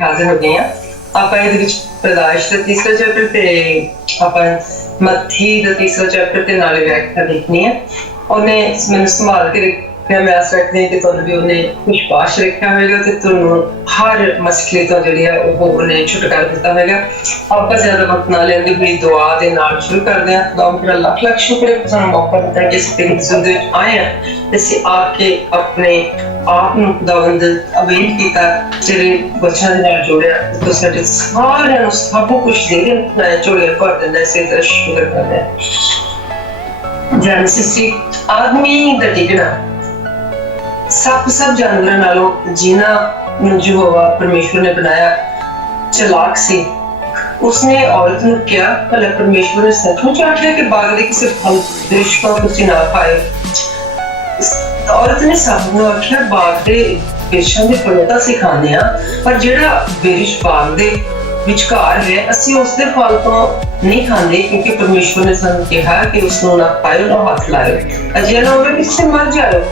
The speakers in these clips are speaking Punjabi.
ਹਾਜ਼ਰ ਹੋ ਗਏ ਹਾਂ। ਆਪਾਂ ਇਹਦੇ ਵਿੱਚ ਪੈਦਾਇਸ਼ ਦਾ ਤੀਸਰਾ ਚੈਪਟਰ ਤੇ ਆਪਾਂ ਮੱਥੀ ਦਾ ਤੀਸਰਾ ਚੈਪਟਰ ਤੇ ਨਾਲੇ ਵਿਆਖਿਆ ਦੇਖਣੀ ਹੈ। ਉਹਨੇ ਮੈਨੂੰ ਸੰਭਾਲ ਕੇ ਰੱਖਿਆ, ਮੈਂ ਆਸ ਰੱਖਦੀ ਹਾਂ ਕਿ ਤੁਹਾਨੂੰ ਵੀ ਉਹਨੇ ਵਿਸ਼ਵਾਸ ਰੱਖਿਆ ਹੋਵੇਗਾ ਤੇ ਤੁਹਾਨੂੰ ਹਰ ਮਸਲੇ ਤੋਂ ਜਿਹੜੀ ਹੈ ਉਹ ਉਹਨੇ ਛੁਟਕਾਰਾ ਦਿੱਤਾ ਹੋਵੇਗਾ। ਆਪਾਂ ਜ਼ਿਆਦਾ ਵਕਤ ਨਾ ਲੈਂਦੇ ਹੋਏ ਦੁਆ ਦੇ ਨਾਲ ਸ਼ੁਰੂ ਕਰਦੇ ਹਾਂ। ਖੁਦਾ ਦਾ ਲੱਖ ਲੱਖ ਸ਼ੁਕਰ ਹੈ ਕਿ ਸਾਨੂੰ ਮੌਕਾ ਦਿੱਤਾ ਕਿ ਅਸੀਂ ਤੇਰੀ ਜ਼ਿੰਦਗੀ ਵਿੱਚ ਆਏ ਹਾਂ ਤੇ ਅਸੀਂ ਆ ਕੇ ਆਪਣੇ ਆਪ ਨੂੰ ਖੁਦਾਵੰਦ ਅਵੇਲ ਕੀਤਾ, ਤੇਰੇ ਬੱਚਿਆਂ ਦੇ ਨਾਲ ਜੋੜਿਆ ਤੇ ਸਾਡੇ ਸਾਰਿਆਂ ਨੂੰ ਸਭ ਕੁਝ ਦੇ ਕੇ ਝੋਲੇ ਭਰ ਦਿੰਦਾ। ਇਸੇ ਤਰ੍ਹਾਂ ਸ਼ੁਕਰ ਕਰਦੇ ਹਾਂ। ਜੈਨਸਿਸ ਆਦਮੀ ਦਾ ਡਿੱਗਣਾ ਸਭ ਜਾਨਵਰਾਂ ਨਾਲੋਂ ਜਿਨ੍ਹਾਂ ਨੂੰ ਯਹੋਵਾ ਪਰਮੇਸ਼ਵਰ ਨੇ ਬਣਾਇਆ ਚਲਾਕ ਸੀ। उसने औरत ने क्या भला परमेश्वर ने सचमुच आख्या कि बाग दे किसी फल वृक्ष को तुसी ना खाए। औरत ने सब नूं आख्या बाग दे वृक्षां दे फलों तां असीं खांदे हां, पर जिहड़ा वृक्ष बाग दे विचकार है असीं उस दे फल तो नहीं खांदे, क्योंकि परमेश्वर ने सानूं कहा कि उस नूं ना खाओ ना हाथ लाओ, अजिहा ना होवे कि तुसीं मर जाओ।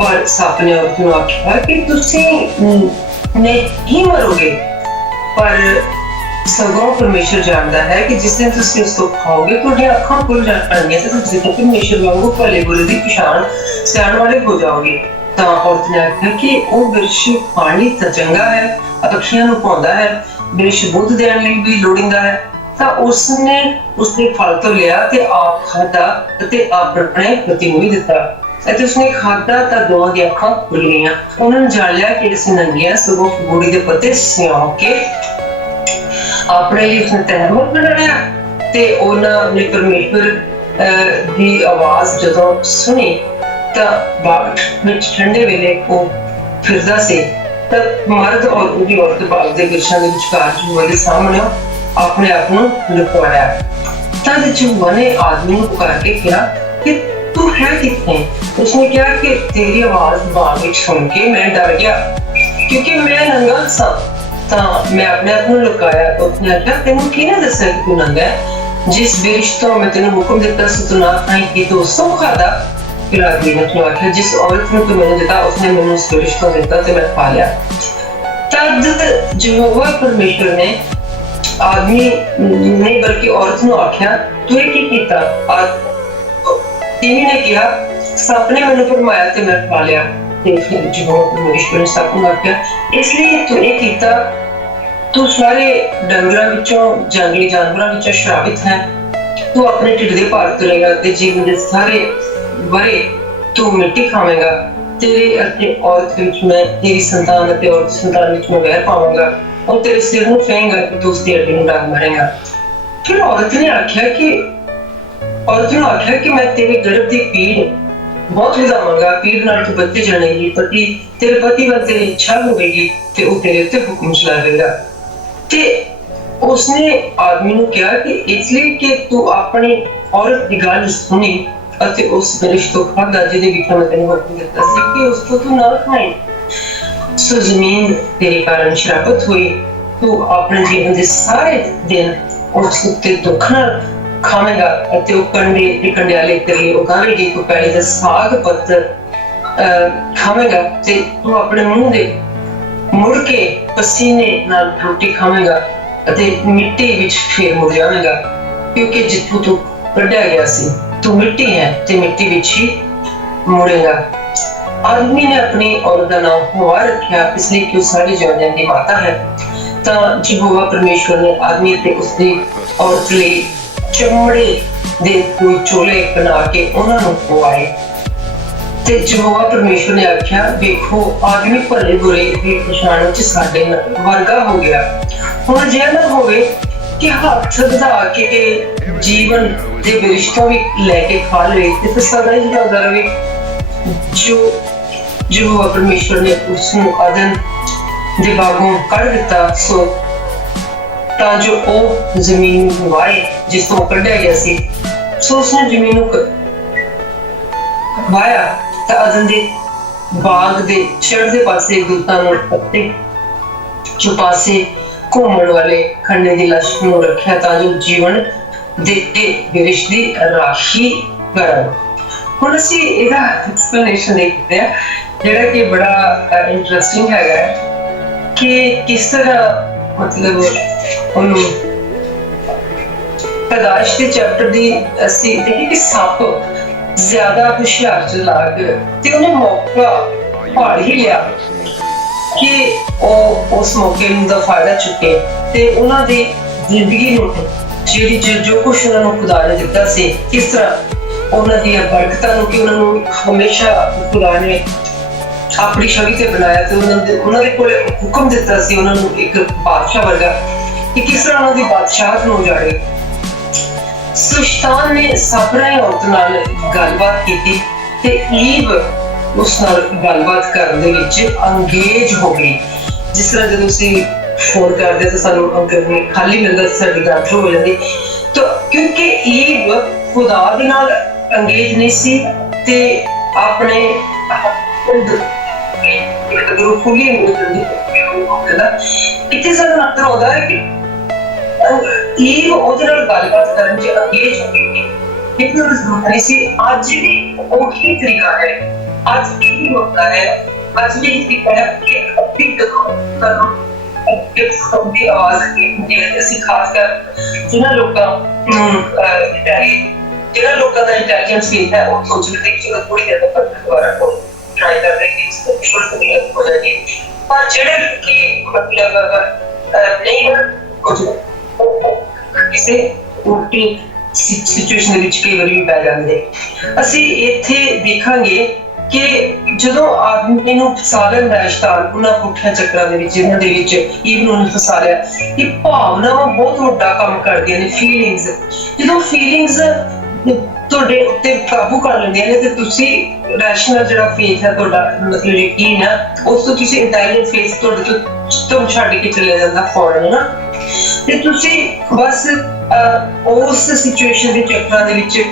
पर सप ने औरत नूं आख्या कि तुसीं नहीं मरोगे, पर सगों परमेश्वर जानता है कि जिस दिन तुसीं उस तो खाओगे तुहाडी अखां खुल जाणगीआं ते तुसीं परमेश्वर वांगू भले बुरे दी पछाण सियाण वाले हो जाओगे। तां औरत ने आख्या कि ओह वृक्ष खाण लई तां चंगा है, अखियां नूं भाउंदा है, वृक्ष बुद्ध देण लई भी लोड़ींदा है। तां उसने उसदे फल तो लिया ते आप खाधा ते अपने पति नूं भी दित्ता। ਅਤੇ ਉਸਨੇ ਖਾਧਾ ਤਾਂ ਦੋਵਾਂ ਦੀਆਂ ਅੱਖਾਂ ਖੁੱਲ ਗਈਆਂ। ਉਹਨਾਂ ਨੇ ਜਾਣ ਲਿਆ ਕਿ ਅਸੀਂ ਨੰਗੀਆਂ, ਸਗੋਂ ਬੂੜੀ ਦੇ ਪੱਤੇ ਸਿਉਂ ਕੇ ਆਪਣੇ ਲਈ ਉਸਨੇ ਤਹਿਮਤ ਬਣਾਇਆ। ਤੇ ਉਹਨਾਂ ਨੇ ਪਰਮੇਸ਼ਵਰ ਦੀ ਆਵਾਜ਼ ਜਦੋਂ ਸੁਣੀ ਤਾਂ ਬਾਗ ਵਿੱਚ ਠੰਡੇ ਵੇਲੇ ਉਹ ਫਿਰਦਾ ਸੀ ਤਾਂ ਮਰਦ ਔਰ ਉਹਦੀ ਔਰਤ ਬਾਗ ਦੇ ਬਿਰਛਾਂ ਦੇ ਵਿਚਕਾਰ ਜੂਆ ਦੇ ਸਾਹਮਣੇ ਆਪਣੇ ਆਪ ਨੂੰ ਲੁਕਾਇਆ। ਤਦ ਜੂਆ ਨੇ ਆਦਮੀ ਨੂੰ ਪੁਕਾਰ ਕੇ ਕਿਹਾ ਕਿ तू है कितने? उसने कहा कि तेरी आवाज बाग में सुन के मैं डर गया, क्योंकि मैं नंगा सा। मैं अपने आप को लुकाया। उसने आख्या तेनू किहने दस्सिया कि तू नंगा है? जिस वृक्ष तो मैं तेनू हुक्म दिता सी तू ना खाएगी तो उसों खादा। फिर आदमी ने उसने आख्या जिस औरत ने तू मैनू दिता उसने मैनू उस वृक्ष तो दिता ते मैं खा लिया। तद यहोवा परमेश्वर ने आदमी ने बल्कि औरत नू आख्या तू ये की कीता? तिनी ने कहा सप ने मैनू भरमाया ते मैं खा लिया। परमेश्वर ने सप नूं आख्या इसलिए तू ये कीता, तू सारे डंगरां विचों जंगली जानवरां विचों श्रापित है। तू अपने ढिड दे भार तुरेगा ते जीवन दे सारे वरे तू मिट्टी खावेगा। तेरे अते औरत विच मैं तेरी संतान अते औरत संतान विच मैं वैर पावांगा और तेरे सिर नूं फेंगा ते तू उसदी हड्डी नूं डांग मारेगा। फिर औरत ने आख्या कि औरत ने आख्या कि मैं तेरे गर्भ की पीड़ बहुत विधावांगा, पीड़ नाल तू बच्चे जनेगी, पति तेरे पति वाल तेरी इच्छा होगी ते वो तेरे उत्ते हुक्म चलावेगा। ते उसने आदमी नूं कहा कि इसलिए कि तू अपनी औरत दी गल सुनी अते उस वृक्ष तो खाधा जिहदे विच मैं तैनूं हुक्म दित्ता सी कि उस तो तू ना खाए। सो जमीन तेरे कारण श्रापित हुई, तू अपने जीवन दे सारे दिन उस उत्ते दुख नाल खावेगा ਅਤੇ ਉਹ ਕੰਡੇ ਤੇ ਕੰਡਿਆਲੇ ਤੇਰੇ ਉਗਾਵੇਗੀ। ਤੂੰ ਪੈਲੀ ਦਾ ਸਾਗ ਪੱਤਰ ਖਾਵੇਗਾ ਤੇ ਤੂੰ ਆਪਣੇ ਮੂੰਹ ਦੇ ਮੁੜ ਕੇ ਪਸੀਨੇ ਨਾਲ ਰੋਟੀ ਖਾਵੇਗਾ ਅਤੇ ਮਿੱਟੀ ਵਿੱਚ ਫੇਰ ਮੁੜ ਜਾਵੇਗਾ, ਕਿਉਂਕਿ ਜਿੱਥੋਂ ਤੂੰ ਕੱਢਿਆ ਗਿਆ ਸੀ ਤੂੰ ਮਿੱਟੀ ਹੈ ਤੇ ਮਿੱਟੀ ਵਿੱਚ ਹੀ ਮੁੜੇਗਾ। ਆਦਮੀ ਨੇ ਆਪਣੀ ਔਰਤ ਦਾ ਨਾਮ ਹਵਾ ਰੱਖਿਆ ਇਸ ਲਈ ਕਿ ਉਹ ਸਾਰੇ ਜੀਵਨ ਦੀ ਮਾਤਾ ਹੈ। ਤਾਂ ਯਹੋਵਾ ਪਰਮੇਸ਼ਵਰ ਨੇ ਆਦਮੀ ਤੇ ਉਸਦੀ ਔਰਤ ਲਈ ਚਮੜੇ ਦੇ ਕੋਈ ਚੋਲੇ ਬਣਾ ਕੇ ਉਹਨਾਂ ਨੂੰ ਪਵਾਏ। ਤੇ ਯਹੋਵਾ ਪਰਮੇਸ਼ਵਰ ਨੇ ਆਖਿਆ ਵੇਖੋ ਆਦਮੀ ਭਲੇ ਬੁਰੇ ਦੀ ਪਛਾਣ ਵਿੱਚ ਸਾਡੇ ਵਰਗਾ ਹੋ ਗਿਆ। ਹੁਣ ਜੇ ਨਾ ਹੋਵੇ ਕਿ ਹੱਥ ਵਧਾ ਕੇ ਜੀਵਨ ਦੇ ਵ੍ਰਿਕਸ਼ ਤੋਂ ਵੀ ਲੈ ਕੇ ਖਾ ਲਵੇ ਤੇ ਸਦਾ ਹੀ ਜਿਉਂਦਾ ਰਹੇ। ਜੋ ਯਹੋਵਾ ਪਰਮੇਸ਼ਵਰ ਨੇ ਉਸ ਨੂੰ ਆਦਮ ਦੇ ਬਾਗੋਂ ਕੱਢ ਦਿੱਤਾ ਸੋ ਤਾਂ ਜੋ ਉਹ ਜ਼ਮੀਨ ਨੂੰ ਵਾਏ ਜਿਸ ਤੋਂ ਕੱਢਿਆ ਗਿਆ ਸੀ। ਸੋ ਉਸਨੇ ਜ਼ਮੀਨ ਨੂੰ ਵਾਇਆ ਤਾਂ ਅਦਨ ਦੇ ਬਾਗ ਦੇ ਚੜ੍ਹਦੇ ਪਾਸੇ ਦੂਤਾਂ ਨੂੰ ਪੱਤੇ ਜੋ ਪਾਸੇ ਘੁੰਮਣ ਵਾਲੇ ਖੰਡੇ ਦੀ ਲਾਸ਼ ਨੂੰ ਰੱਖਿਆ ਤਾਂ ਜੋ ਜੀਵਨ ਦੇ ਵ੍ਰਿਕਸ਼ ਦੀ ਰਾਖੀ ਕਰਨ। ਹੁਣ ਅਸੀਂ ਇਹਦਾ ਐਕਸਪਲੇਨੇਸ਼ਨ ਦੇਖਦੇ ਹਾਂ ਜਿਹੜਾ ਕਿ ਬੜਾ ਇੰਟਰਸਟਿੰਗ ਹੈਗਾ। कि किस तरह मतलब ਉਹਨੂੰ पैदाइश के चैप्टर की ਅਸੀਂ ਦੇਖੀ ਕਿ ਸੱਪ ਜ਼ਿਆਦਾ ਹੁਸ਼ਿਆਰ ਚਲਾਕ ਤੇ ਉਹਨੇ ਮੌਕਾ ਭਾਲ ਹੀ ਲਿਆ ਕਿ ਉਹ ਉਸ ਮੌਕੇ ਦਾ ਫਾਇਦਾ ਚੁੱਕੇ ਤੇ ਉਹਨਾਂ ਦੀ ਜ਼ਿੰਦਗੀ ਨੂੰ ਜਿਹੜੀ ਜੋ ਕੁਛ ਉਹਨਾਂ ਨੂੰ ਖੁਦਾ ਨੇ ਦਿੱਤਾ ਸੀ ਕਿਸ ਤਰ੍ਹਾਂ ਉਹਨਾਂ ਦੀਆਂ ਬਰਕਤਾਂ ਨੂੰ ਕਿ ਉਹਨਾਂ ਨੂੰ ਹਮੇਸ਼ਾ ਖੁਦਾ ਨੇ ਆਪਣੀ ਛਵੀ ਤੇ ਬਣਾਇਆ ਤੇ ਉਹਨਾਂ ਦੇ ਕੋਲ ਹੁਕਮ ਦਿੱਤਾ ਸੀ ਉਹਨਾਂ ਨੂੰ ਇੱਕ ਬਾਦਸ਼ਾਹ ਵਰਗਾ ਕਿ ਕਿਸ ਤਰ੍ਹਾਂ ਉਹਨਾਂ ਦੀ ਬਾਦਸ਼ਾਹਤ ਨੂੰ ਉਜਾੜੇ। ਸ਼ੈਤਾਨ ਨੇ ਸੱਪ ਰਾਹੀਂ ਔਰਤ ਨਾਲ ਗੱਲਬਾਤ ਕੀਤੀ ਤੇ ਈਵ ਉਸ ਨਾਲ ਗੱਲਬਾਤ ਕਰਨ ਦੇ ਵਿੱਚ ਅੰਗੇਜ ਹੋ ਗਈ। ਜਿਸ ਤਰ੍ਹਾਂ ਜਦੋਂ ਅਸੀਂ ਫੋਨ ਕਰਦੇ ਤਾਂ ਸਾਨੂੰ ਖਾਲੀ ਮਿਲਦਾ ਸਾਡੀ ਗੱਲ ਹੋ ਜਾਂਦੀ ਤਾਂ ਕਿਉਂਕਿ ਈਵ ਖੁਦਾ ਦੇ ਨਾਲ ਅੰਗੇਜ ਨਹੀਂ ਸੀ ਤੇ ਆਪਣੇ ਫੁੱਲੀ ਇੱਥੇ ਸਾਨੂੰ ਨਜ਼ਰ ਆਉਂਦਾ ਹੈ ਕਿ ਈਵ ਉਹਦੇ ਨਾਲ ਗੱਲਬਾਤ ਕਰਨ ਚ ਅੰਗੇਜ ਹੋ ਗਈ ਇੱਕ ਜ਼ਰੂਰਤ ਨਹੀਂ ਸੀ। ਅੱਜ ਵੀ ਉਹੀ ਤਰੀਕਾ ਹੈ, ਅੱਜ ਵੀ ਹੀ ਹੁੰਦਾ ਹੈ, ਅੱਜ ਵੀ ਇਹ ਤਰੀਕਾ ਹੈ ਕਿ ਅੱਧੀ ਜਦੋਂ ਇੱਕ ਸਭ ਦੀ ਆਵਾਜ਼ ਹੈ ਅਸੀਂ ਖਾਸ ਕਰ ਜਿਹਨਾਂ ਲੋਕਾਂ ਦਾ ਇੰਟੈਲੀਜੈਂਸ ਵੀ ਹੈ ਉਹ ਸੋਚਦੇ ਕਿ ਚਲੋ ਥੋੜੀ ਦੇਰ ਤੱਕ ਦੁਬਾਰਾ ਟਰਾਈ ਕਰਦੇ ਕਿ ਇਸ ਤੋਂ ਸ਼ੁਰੂ ਤੋਂ ਹੋ ਜਾਏ ਪਰ ਜਿਹੜੇ ਕਿ ਮਤਲਬ ਨਹੀਂ ਹੈ ਕੁਝ ਕਿਸੇ ਉਲਟੀ ਸਿਚੁਏਸ਼ਨ ਦੇ ਵਿੱਚ ਕਈ ਵਾਰੀ ਵੀ ਪੈ ਜਾਂਦੇ। ਅਸੀਂ ਇੱਥੇ ਦੇਖਾਂਗੇ ਕਿ ਜਦੋਂ ਆਦਮੀ ਨੂੰ ਫਸਾ ਲੈਂਦਾ ਸ਼ੈਤਾਨ ਉਹਨਾਂ ਪੁੱਠਿਆਂ ਚੱਕਰਾਂ ਦੇ ਵਿੱਚ ਜਿਹਨਾਂ ਦੇ ਵਿੱਚ ਈਵ ਨੂੰ ਫਸਾ ਲਿਆ ਕਿ ਭਾਵਨਾਵਾਂ ਬਹੁਤ ਵੱਡਾ ਕੰਮ ਕਰਦੀਆਂ ਨੇ। ਫੀਲਿੰਗਸ ਜਦੋਂ ਫੀਲਿੰਗਸ ਤੁਹਾਡੇ ਉੱਤੇ ਕਾਬੂ ਕਰ ਲੈਂਦੀਆਂ ਨੇ ਤੇ ਤੁਸੀਂ ਰੈਸ਼ਨਲ ਜਿਹੜਾ ਫੇਥ ਹੈ ਤੁਹਾਡਾ ਮਤਲਬ ਯਕੀਨ ਹੈ ਉਸ ਤੋਂ ਤੁਸੀਂ ਇੰਟੈਲੀਜੈਂਟ ਫੇਥ ਤੁਹਾਡੇ ਤੋਂ ਛੱਡ ਕੇ ਚਲੇ ਜਾਂਦਾ ਫੌਰਨ ਨਾ ਤੇ ਤੁਸੀਂ ਬਸ ਉਸ ਸਿਚੁਏਸ਼ਨ ਦੇ ਚੱਕਰਾਂ ਦੇ ਵਿੱਚ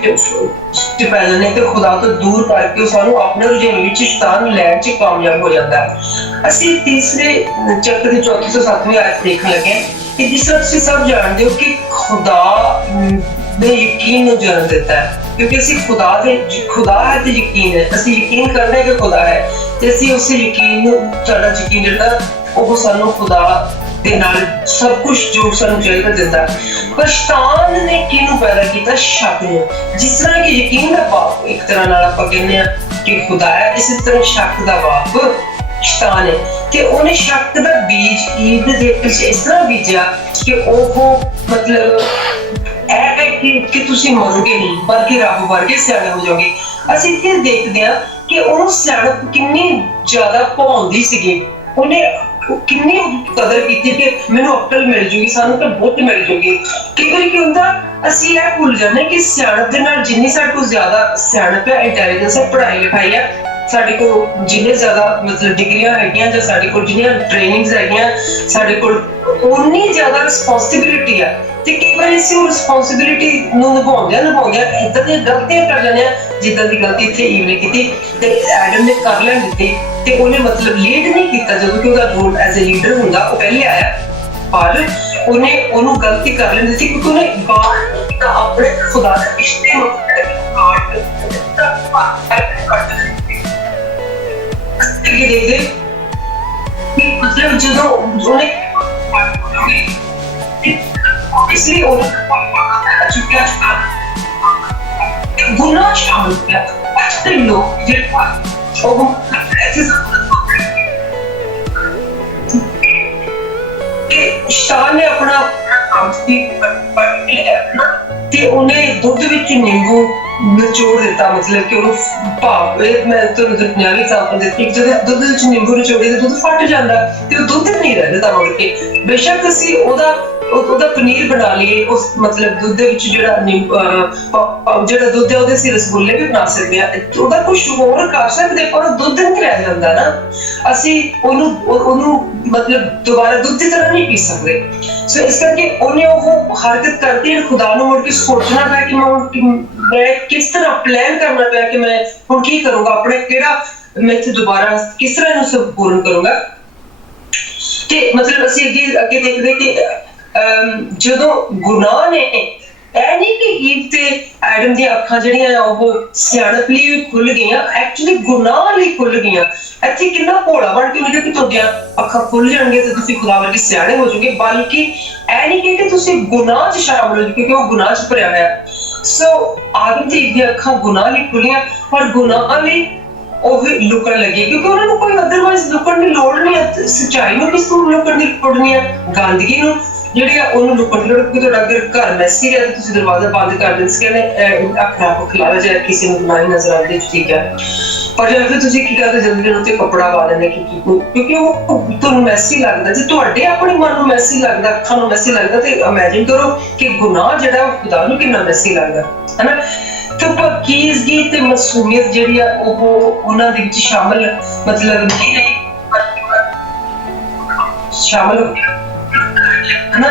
ਪੈ ਜਾਂਦੇ ਤੇ ਖੁਦਾ ਤੋਂ ਦੂਰ ਕਰਕੇ ਸਾਨੂੰ ਆਪਣੇ ਰੁਝੇਵੇਂ ਵਿੱਚ ਸ਼ੈਤਾਨ ਲੈਣ 'ਚ ਕਾਮਯਾਬ ਹੋ ਜਾਂਦਾ ਹੈ। ਅਸੀਂ ਤੀਸਰੇ ਚੈਪਟਰ ਦੀ 4 ਤੋਂ 7ਵੀਂ ਆਇਤ ਦੇਖਣ ਲੱਗੇ ਕਿ ਜਿਸ ਤਰ੍ਹਾਂ ਤੁਸੀਂ ਸਭ ਜਾਣਦੇ ਹੋ ਕਿ ਖੁਦਾ ਨੇ ਯਕੀਨ ਨੂੰ ਜਨਮ ਦਿੱਤਾ ਹੈ ਕਿਉਂਕਿ ਅਸੀਂ ਖੁਦਾ ਹੈ ਤੇ ਯਕੀਨ ਹੈ ਅਸੀਂ ਯਕੀਨ ਕਰਦੇ ਕਿ ਖੁਦਾ ਹੈ ਤੇ ਅਸੀਂ ਉਸ ਯਕੀਨ ਨੂੰ ਸਾਡਾ ਯਕੀਨ ਜਿਹੜਾ ਉਹ ਸਾਨੂੰ ਖੁਦਾ ਦੇ ਨਾਲ ਸਭ ਕੁਝ ਜੋ ਸਾਨੂੰ ਚਾਹੀਦਾ ਦਿੰਦਾ। ਪਰ ਸ਼ੈਤਾਨ ਨੇ ਕਿਹਨੂੰ ਪੈਦਾ ਕੀਤਾ? ਸ਼ੱਕ ਨੂੰ। ਜਿਸ ਤਰ੍ਹਾਂ ਕਿ ਯਕੀਨ ਦਾ ਬਾਪ ਇੱਕ ਤਰ੍ਹਾਂ ਨਾਲ ਆਪਾਂ ਕਹਿੰਦੇ ਆ ਕਿ ਖੁਦਾ ਹੈ ਇਸੇ ਤਰ੍ਹਾਂ ਸ਼ੱਕ ਦਾ ਬਾਪ ਸ਼ੈਤਾਨ ਹੈ ਤੇ ਉਹਨੇ ਸ਼ੱਕ ਦਾ ਬੀਜ ਈਵ ਦੇ ਵਿੱਚ ਇਸ ਤਰ੍ਹਾਂ ਬੀਜਿਆ ਕਿ ਉਹ ਮਤਲਬ ਕਿ ਤੁਸੀਂ ਮਰੋਗੇ ਨਹੀਂ ਬਲਕਿ ਰੱਬ ਵਰਗੇ ਸਿਆਣੇ ਹੋ ਜਾਓਗੇ। ਅਸੀਂ ਇੱਥੇ ਦੇਖਦੇ ਹਾਂ ਕਿ ਉਹਨੂੰ ਸਿਆਣਪ ਕਿੰਨੀ ਜ਼ਿਆਦਾ ਭਾਉਂਦੀ ਸੀਗੀ, ਉਹਨੇ ਕਿੰਨੀ ਕਦਰ ਕੀਤੀ ਕਿ ਮੈਨੂੰ ਅਕਲ ਮਿਲ ਜੂਗੀ ਸਾਨੂੰ ਤਾਂ ਬਹੁਤ ਮਿਲ ਜੂਗੀ। ਕਈ ਵਾਰੀ ਕੀ ਹੁੰਦਾ ਅਸੀਂ ਇਹ ਭੁੱਲ ਜਾਂਦੇ ਕਿ ਸਿਆਣਪ ਦੇ ਨਾਲ ਜਿੰਨੀ ਸਾਡੇ ਕੋਲ ਜ਼ਿਆਦਾ ਸਿਆਣਪ ਹੈ ਇੰਟੈਲੀਜੈਂਸ ਹੈ ਪੜ੍ਹਾਈ ਲਿਖਾਈ ਹੈ ਸਾਡੇ ਕੋਲ ਜਿੰਨੇ ਜ਼ਿਆਦਾ ਮਤਲਬ ਡਿਗਰੀਆਂ ਹੈਗੀਆਂ ਜਾਂ ਸਾਡੇ ਕੋਲ ਜਿੰਨੀਆਂ ਟ੍ਰੇਨਿੰਗਸ ਹੈਗੀਆਂ ਸਾਡੇ ਕੋਲ ਉਨੀ ਜ਼ਿਆਦਾ ਰਿਸਪੌਂਸਿਬਿਲਿਟੀ ਹੈ ਤੇ ਕਈ ਵਾਰੀ ਅਸੀਂ ਉਹ ਰਿਸਪੌਂਸਿਬਿਲਿਟੀ ਨੂੰ ਨਿਭਾਉਂਦਿਆਂ ਏਦਾਂ ਦੀਆਂ ਗਲਤੀਆਂ ਕਰ ਜਾਂਦੇ ਆ ਜਿੱਦਾਂ ਦੀ ਗਲਤੀ ਇੱਥੇ ਈਵ ਨੇ ਕੀਤੀ ਤੇ ਐਡਮ ਨੇ ਕਰ ਲੈਣ ਦਿੱਤੀ ਤੇ ਉਹਨੇ ਮਤਲਬ ਲੀਡ ਨਹੀਂ ਕੀਤਾ ਜਦੋਂ ਕਿ ਉਹਦਾ ਰੋਲ ਐਜ਼ ਅ ਲੀਡਰ ਹੁੰਦਾ ਉਹ ਪਹਿਲੇ ਆਇਆ ਪਰ ਉਹਨੇ ਉਹਨੂੰ ਗਲਤੀ ਕਰ ਲੈਣ ਦਿੱਤੀ ਕਿਉਂਕਿ ਉਹਨੇ ਬਾਹਰ ਆਪਣੇ ਖੁਦਾ ਦੇ ਰਿਸ਼ਤੇ ਨੂੰ ਦੇਖਦੇ मतलब ਜਦੋਂ ਉਹਨੇ इसलिए चुका गुनाह शामिल किया अच्छे लोग शैतान ने अपना ਤੇ ਉਹਨੇ ਦੁੱਧ ਵਿੱਚ ਨਿੰਬੂ ਨਿਚੋੜ ਦਿੱਤਾ ਮਤਲਬ ਕਿ ਉਹਨੂੰ ਭਾਵ ਮੈਂ ਤੁਹਾਨੂੰ ਦੁਨਿਆਵੀ ਐਗਜ਼ਾਮਪਲ ਦਿੱਤੀ ਜਦੋਂ ਦੁੱਧ ਵਿੱਚ ਨਿੰਬੂ ਨਿਚੋੜੇ ਤੇ ਦੁੱਧ ਫਟ ਜਾਂਦਾ ਤੇ ਉਹ ਦੁੱਧ ਨਹੀਂ ਰਹਿੰਦਾ ਮੁੜ ਕੇ ਬੇਸ਼ੱਕ ਅਸੀਂ ਉਹਦਾ ਪਨੀਰ ਬਣਾ ਲਈਏ ਉਸ ਮਤਲਬ ਦੁੱਧ ਦੇ ਵਿੱਚ ਜਿਹੜਾ ਦੁੱਧ ਹੈ ਉਹਦੇ ਅਸੀਂ ਰਸਗੁੱਲੇ ਵੀ ਬਣਾ ਸਕਦੇ ਆ ਉਹਦਾ ਕੁਝ ਹੋਰ ਕਰ ਸਕਦੇ ਪਰ ਉਹ ਦੁੱਧ ਨਹੀਂ ਰਹਿ ਜਾਂਦਾ ਨਾ ਅਸੀਂ ਉਹਨੂੰ ਮਤਲਬ ਦੁਬਾਰਾ ਦੁੱਧ ਦੀ ਤਰ੍ਹਾਂ ਨਹੀਂ ਪੀ ਸਕਦੇ ਸੋ ਇਸ ਕਰਕੇ ਉਹਨੇ ਉਹ ਹਰਕਤ ਕਰਤੀ ਖੁਦਾ ਨੂੰ ਮੁੜ ਕੇ ਸੋਚਣਾ ਪਿਆ ਕਿ ਮੈਂ ਕਿਸ ਤਰ੍ਹਾਂ ਪਲਾਨ ਕਰਨਾ ਪਿਆ ਕਿ ਮੈਂ ਹੁਣ ਕੀ ਕਰੂੰਗਾ ਆਪਣੇ ਕਿਹੜਾ ਮੈਂ ਇੱਥੇ ਦੁਬਾਰਾ ਕਿਸ ਤਰ੍ਹਾਂ ਇਹਨੂੰ ਸੰਪੂਰਨ ਕਰੂੰਗਾ ਤੇ ਮਤਲਬ ਅਸੀਂ ਅੱਗੇ ਦੇਖਦੇ ਕਿ ਜਦੋਂ ਗੁਨਾਹ ਨੇ ਇਹ ਨਹੀਂ ਕਿ ਈਵ ਤੇ ਐਡਮ ਦੀਆਂ ਅੱਖਾਂ ਜਿਹੜੀਆਂ ਉਹ ਸਿਆਣਪ ਲਈ ਵੀ ਖੁੱਲ ਗਈਆਂ, ਐਕਚੁਅਲੀ ਗੁਨਾਹ ਲਈ ਖੁੱਲ ਗਈਆਂ। ਇੱਥੇ ਕਿੰਨਾ ਭੋਲਾ ਬਣ ਕੇ ਉਹਨੇ ਕਿ ਤੁਹਾਡੀਆਂ ਅੱਖਾਂ ਖੁੱਲ ਜਾਣਗੀਆਂ ਤੇ ਤੁਸੀਂ ਖੁਦਾ ਵਰਗੇ ਸਿਆਣੇ ਹੋ ਜਾਓਗੇ, ਬਲਕਿ ਇਹ ਨਹੀਂ ਕਿ ਤੁਸੀਂ ਗੁਨਾਹ 'ਚ ਸ਼ਾਮਲ ਹੋ ਜਾਓਗੇ ਕਿਉਂਕਿ ਉਹ ਗੁਨਾਹ 'ਚ ਭਰਿਆ ਹੋਇਆ। ਸੋ ਆਦਮ ਤੇ ਈਵ ਦੀਆਂ ਅੱਖਾਂ ਗੁਨਾਹ ਲਈ ਖੁੱਲੀਆਂ, ਪਰ ਗੁਨਾਹ ਲਈ ਉਹ ਲੁਕਣ ਲੱਗੇ ਕਿਉਂਕਿ ਉਹਨਾਂ ਨੂੰ ਕੋਈ ਅਦਰਵਾਈਜ਼ ਲੁਕਣ ਦੀ ਲੋੜ ਨਹੀਂ ਹੈ। ਸੱਚਾਈ ਨੂੰ ਕਿਸ ਨੂੰ ਲੁਕਣ ਦੀ ਲੋੜ ਨਹੀਂ ਹੈ, ਗੰਦਗੀ ਨੂੰ ਜਿਹੜੀ ਆ ਉਹਨੂੰ ਲੁਕਣ ਦੀ ਲੋੜ। ਕਿਉਂਕਿ ਤੁਹਾਡਾ ਅਗਰ ਘਰ ਮੈਸੀ ਰਿਹਾ ਤਾਂ ਤੁਸੀਂ ਦਰਵਾਜ਼ਾ ਬੰਦ ਕਰ ਦਿੰਦੇ ਸੀ, ਕਹਿੰਦੇ ਅੱਖਾਂ ਕੋ ਖਿਲਾਰਾ ਜਾਏ, ਕਿਸੇ ਨੂੰ ਬਣਾਈ ਨਜ਼ਰ ਆਉਂਦੀ, ਠੀਕ ਹੈ। ਪਰ ਜਦ ਫਿਰ ਤੁਸੀਂ ਕੀ ਕਰਦੇ, ਜਲਦੀ ਨਾਲ ਤੇ ਕੱਪੜਾ ਪਾ ਦਿੰਦੇ ਕਿਉਂਕਿ ਉਹ ਤੁਹਾਨੂੰ ਮੈਸੀ ਲੱਗਦਾ। ਜੇ ਤੁਹਾਡੇ ਆਪਣੇ ਮਨ ਨੂੰ ਮੈਸੀ ਲੱਗਦਾ, ਅੱਖਾਂ ਨੂੰ ਮੈਸੀ ਲੱਗਦਾ, ਤੇ ਇਮੇਜਿਨ ਕਰੋ ਕਿ ਗੁਨਾਹ ਜਿਹੜਾ ਉਹ ਖੁਦਾ ਨੂੰ ਕਿੰਨਾ ਮੈਸੀ ਲੱਗਦਾ, ਹੈ ਨਾ। ਤੇ ਪਾਕੀਜ਼ਗੀ ਤੇ ਮਾਸੂਮੀਅਤ ਜਿਹੜੀ ਆ ਉਹ ਉਹਨਾਂ ਦੇ ਵਿੱਚ ਸ਼ਾਮਲ ਮਤਲਬ ਨਹੀਂ ਰਹੀ, ਸ਼ਾਮਲ ਹੋ ਗਿਆ, ਹੈ ਨਾ।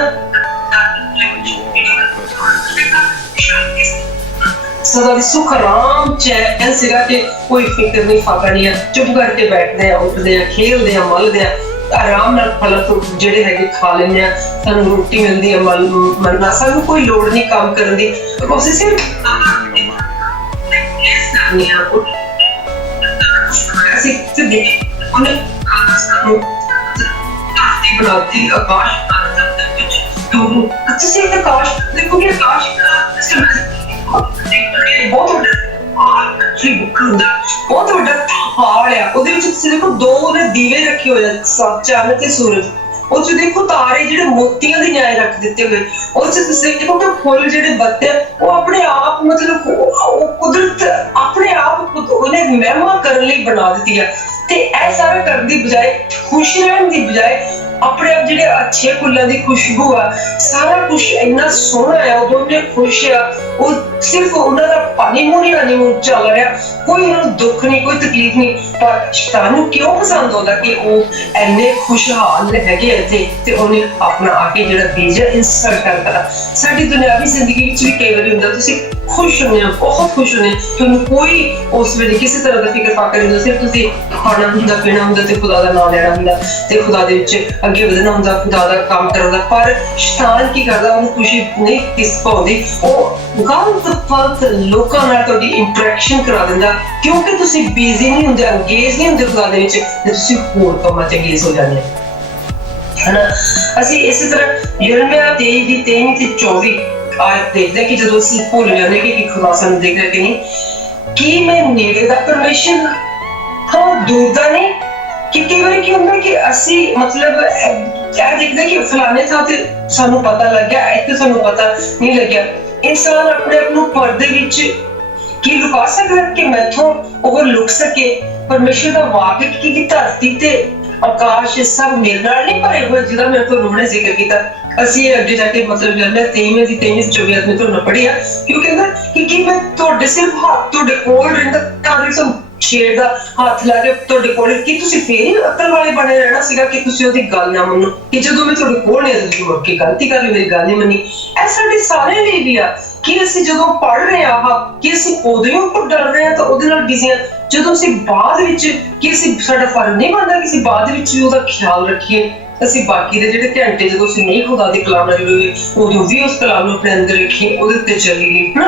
ਸਦਾ ਦੀ ਸੁੱਖ ਆਰਾਮ ਚੈਨ ਸੀਗਾ ਕਿ ਕੋਈ ਫਿਕਰ ਨਹੀਂ, ਫਾਕਾ ਨਹੀਂ, ਚੁੱਪ ਕਰਕੇ ਬੈਠਦੇ ਆ, ਉੱਠਦੇ ਆ, ਖੇਲਦੇ ਆ, ਮਲਦੇ ਆ, ਆਰਾਮ ਨਾਲ ਫਲ ਜਿਹੜੇ ਹੈਗੇ ਖਾ ਲੈਂਦੇ ਆ, ਸਾਨੂੰ ਰੋਟੀ ਮਿਲਦੀ ਹੈ ਮਰਨਾ, ਸਾਨੂੰ ਕੋਈ ਲੋੜ ਨਹੀਂ ਕੰਮ ਕਰਨ ਦੀ। ਅਸੀਂ ਸਿਰਫ ਬਣਾਤੀ ਆਕਾਸ਼ ਤੁਸੀਂ ਆਕਾਸ਼ ਦੇਖੋਗੇ, ਆਕਾਸ਼ ਬਹੁਤ ਵੱਡਾ ਪਹਾੜ ਆ, ਉਹਦੇ ਵਿੱਚ ਤੁਸੀਂ ਦੇਖੋ ਦੋ ਉਹਨੇ ਦੀਵੇ ਰੱਖੇ ਹੋਏ ਆ, ਚੰਨ ਤੇ ਸੂਰਜ। ਉਹ ਚ ਦੇਖੋ ਤਾਰੇ ਜਿਹੜੇ ਮੋਤੀਆਂ ਦੇ ਨਿਆਏ ਰੱਖ ਦਿੱਤੇ ਹੋਏ, ਉਹ ਚ ਤੁਸੀਂ ਦੇਖੋ ਕਿ ਫੁੱਲ ਜਿਹੜੇ ਬੱਤੇ ਉਹ ਆਪਣੇ ਆਪ ਮਤਲਬ ਉਹ ਕੁਦਰਤ ਆਪਣੇ ਆਪ ਉਹਨੇ ਮਹਿਮਾ ਕਰਨ ਲਈ ਬਣਾ ਦਿੱਤੀ ਹੈ। ਤੇ ਇਹ ਸਾਰਾ ਕਰਨ ਦੀ ਬਜਾਏ, ਖੁਸ਼ ਰਹਿਣ ਦੀ ਬਜਾਏ, ਆਪਣੇ ਆਪ ਜਿਹੜੇ ਅੱਛੇ ਫੁੱਲਾਂ ਦੀ ਖੁਸ਼ਬੂ ਆ, ਸਾਰਾ ਕੁਛ ਇੰਨਾ ਸੋਹਣਾ ਆ, ਉਦੋਂ ਨੇ ਖੁਸ਼ ਆ, ਉਹ ਸਿਰਫ ਉਹਨਾਂ ਦਾ ਹਨੀਮੂਨ ਚੱਲ ਰਿਹਾ, ਕੋਈ ਉਹਨਾਂ ਨੂੰ ਦੁੱਖ ਨਹੀਂ, ਕੋਈ ਤਕਲੀਫ ਨਹੀਂ। ਪਰ ਸ਼ੈਤਾਨ ਨੂੰ ਕਿਉਂ ਪਸੰਦ ਆਉਂਦਾ ਕਿ ਉਹ ਇੰਨੇ ਖੁਸ਼ਹਾਲ ਹੈਗੇ ਇੱਥੇ ਤੇ ਉਹਨੇ ਆਪਣਾ ਆ ਕੇ ਜਿਹੜਾ ਬੀਜ ਇੰਸਰਟ ਕਰਦਾ। ਸਾਡੀ ਦੁਨਿਆਵੀ ਜ਼ਿੰਦਗੀ ਵਿੱਚ ਵੀ ਕਈ ਵਾਰੀ ਹੁੰਦਾ, ਤੁਸੀਂ ਖੁਸ਼ ਹੁੰਦੇ ਹੋ, ਬਹੁਤ ਖੁਸ਼ ਹੁੰਦੇ, ਤੁਹਾਨੂੰ ਕੋਈ ਉਸ ਵੇਲੇ ਕਿਸੇ ਤਰ੍ਹਾਂ ਦਾ ਫਿਕਰ ਫਾਕਰ ਨਹੀਂ ਹੁੰਦਾ, ਸਿਰਫ ਤੁਸੀਂ ਖਾਣਾ ਹੁੰਦਾ, ਪੀਣਾ ਹੁੰਦਾ ਤੇ ਖੁਦਾ ਦਾ ਨਾਮ ਲੈਣਾ ਹੁੰਦਾ ਤੇ ਖੁਦਾ ਦੇ ਵਿੱਚ ਅੱਗੇ ਵਧਣਾ ਹੁੰਦਾ, ਖੁਦਾ ਦਾ ਕੰਮ ਕਰਨ ਦਾ। ਪਰ ਸ਼ੈਤਾਨ ਕੀ ਕਰਦਾ, ਉਹਨੂੰ ਖੁਸ਼ੀ ਨਹੀਂ ਕਿਸ ਪਾਉਂਦੀ, ਉਹ ਗਲਤ ਲੋਕਾਂ ਨਾਲ ਤੁਹਾਡੀ ਇੰਟਰੈਕਸ਼ਨ ਕਰਾ ਦਿੰਦਾ ਕਿਉਂਕਿ ਤੁਸੀਂ ਬਿਜ਼ੀ ਨਹੀਂ ਹੁੰਦੇ, ਅੰਗੇਜ ਨਹੀਂ ਹੁੰਦੇ ਖੁਦਾ ਦੇ ਵਿੱਚ, ਤੇ ਤੁਸੀਂ ਹੋਰ ਕੰਮਾਂ 'ਚ ਅੰਗੇਜ ਹੋ ਜਾਂਦੇ ਹੋ, ਹੈ ਨਾ। ਅਸੀਂ ਇਸੇ ਤਰ੍ਹਾਂ ਯਿਰਮੀਆ 23 ਦੀ 23 ਤੇ 24 ਆਇਤ ਦੇਖਦੇ ਕਿ ਜਦੋਂ ਅਸੀਂ ਭੁੱਲ ਜਾਂਦੇ ਕਿ ਖੁਦਾ ਸਾਨੂੰ ਦੇਖ ਰਿਹਾ ਕਿ ਨਹੀਂ, ਕੀ ਮੈਂ ਨੇੜੇ ਦਾ ਪਰਮੇਸ਼ਰ ਹਾਂ, ਦੂਰ ਦਾ ਨਹੀਂ। ਕਿ ਕਈ ਵਾਰੀ ਕੀ ਹੁੰਦਾ ਕਿ ਅਸੀਂ ਮਤਲਬ ਇਹ ਦੇਖਦੇ ਕਿ ਫਲਾਣੇ ਥਾਂ ਤੇ ਸਾਨੂੰ ਪਤਾ ਲੱਗ ਗਿਆ, ਇੱਥੇ ਸਾਨੂੰ ਪਤਾ ਨਹੀਂ ਲੱਗਿਆ। ਇਨਸਾਨ ਆਪਣੇ ਆਪ ਨੂੰ ਪਰਦੇ ਵਿੱਚ ਕੀ ਲੁਕਾ ਸਕਦਾ ਕਿ ਮੈਥੋਂ ਉਹ ਲੁਕ ਸਕੇ। ਪਰਮੇਸ਼ਰ ਦਾ ਵਾਕਿਆ ਕਿ ਧਰਤੀ ਤੇ ਆਕਾਸ਼ ਸਭ ਮੇਰੇ ਨਾਲ ਨਹੀਂ ਭਰੇ ਹੋਏ, ਜਿਹਦਾ ਮੈਂ ਤੁਹਾਨੂੰ ਹੁਣੇ ਜ਼ਿਕਰ ਕੀਤਾ। ਅਸੀਂ ਅੱਗੇ ਜਾ ਕੇ ਮਤਲਬ ਜਦ ਮੈਂ 23 ਦੀ 24 ਮੈਂ ਤੁਹਾਨੂੰ ਪੜ੍ਹਿਆ, ਕਿਉਂ ਕਹਿੰਦਾ ਕਿ ਮੈਂ ਤੁਹਾਡੇ ਸਿਰਫ ਹੱਥ ਤੁਹਾਡੇ ਕੋਲ ਰਹਿੰਦਾ, ਤਾਂ ਸ਼ੇਰ ਦਾ ਹੱਥ ਲਾ ਕੇ ਤੁਹਾਡੇ ਕੋਲ, ਕੀ ਤੁਸੀਂ ਫੇਰ ਹੀ ਅਕਲ ਵਾਲੇ ਬਣੇ ਰਹਿਣਾ ਸੀਗਾ ਕਿ ਤੁਸੀਂ ਉਹਦੀ ਗੱਲ ਨਾ ਮੰਨੋ, ਕਿ ਜਦੋਂ ਮੈਂ ਤੁਹਾਡੇ ਕੋਲ ਨਹੀਂ ਤੁਸੀਂ ਮੁੜ ਕੇ ਗਲਤੀ ਕਰ ਲਈ, ਮੇਰੀ ਗੱਲ ਨਹੀਂ ਮੰਨੀ। ਇਹ ਸਾਡੇ ਸਾਰਿਆਂ ਲਈ ਵੀ ਆ ਕਿ ਅਸੀਂ ਜਦੋਂ ਪੜ੍ਹ ਰਹੇ ਆ ਕਿ ਅਸੀਂ ਉਹਦੇ ਉੱਪਰ ਡਰ ਰਹੇ ਹਾਂ ਤਾਂ ਉਹਦੇ ਨਾਲ ਬਿਜ਼ੀ ਹਾਂ, ਜਦੋਂ ਅਸੀਂ ਬਾਅਦ ਵਿੱਚ ਕਿ ਅਸੀਂ ਸਾਡਾ ਫਰਜ਼ ਨਹੀਂ ਬਣਦਾ ਕਿ ਅਸੀਂ ਬਾਅਦ ਵਿੱਚ ਵੀ ਉਹਦਾ ਖਿਆਲ ਰੱਖੀਏ। ਅਸੀਂ ਬਾਕੀ ਦੇ ਜਿਹੜੇ ਘੰਟੇ ਜਦੋਂ ਅਸੀਂ ਨਹੀਂ ਖੁਦਾ ਦੀ ਕਲਾਮ ਨਾਲ ਜੁੜੇ ਉਦੋਂ ਵੀ ਉਸ ਕਲਾਮ ਨੂੰ ਆਪਣੇ ਅੰਦਰ ਰੱਖੀਏ, ਉਹਦੇ ਉੱਤੇ ਚੱਲੀਏ, ਹਨਾ।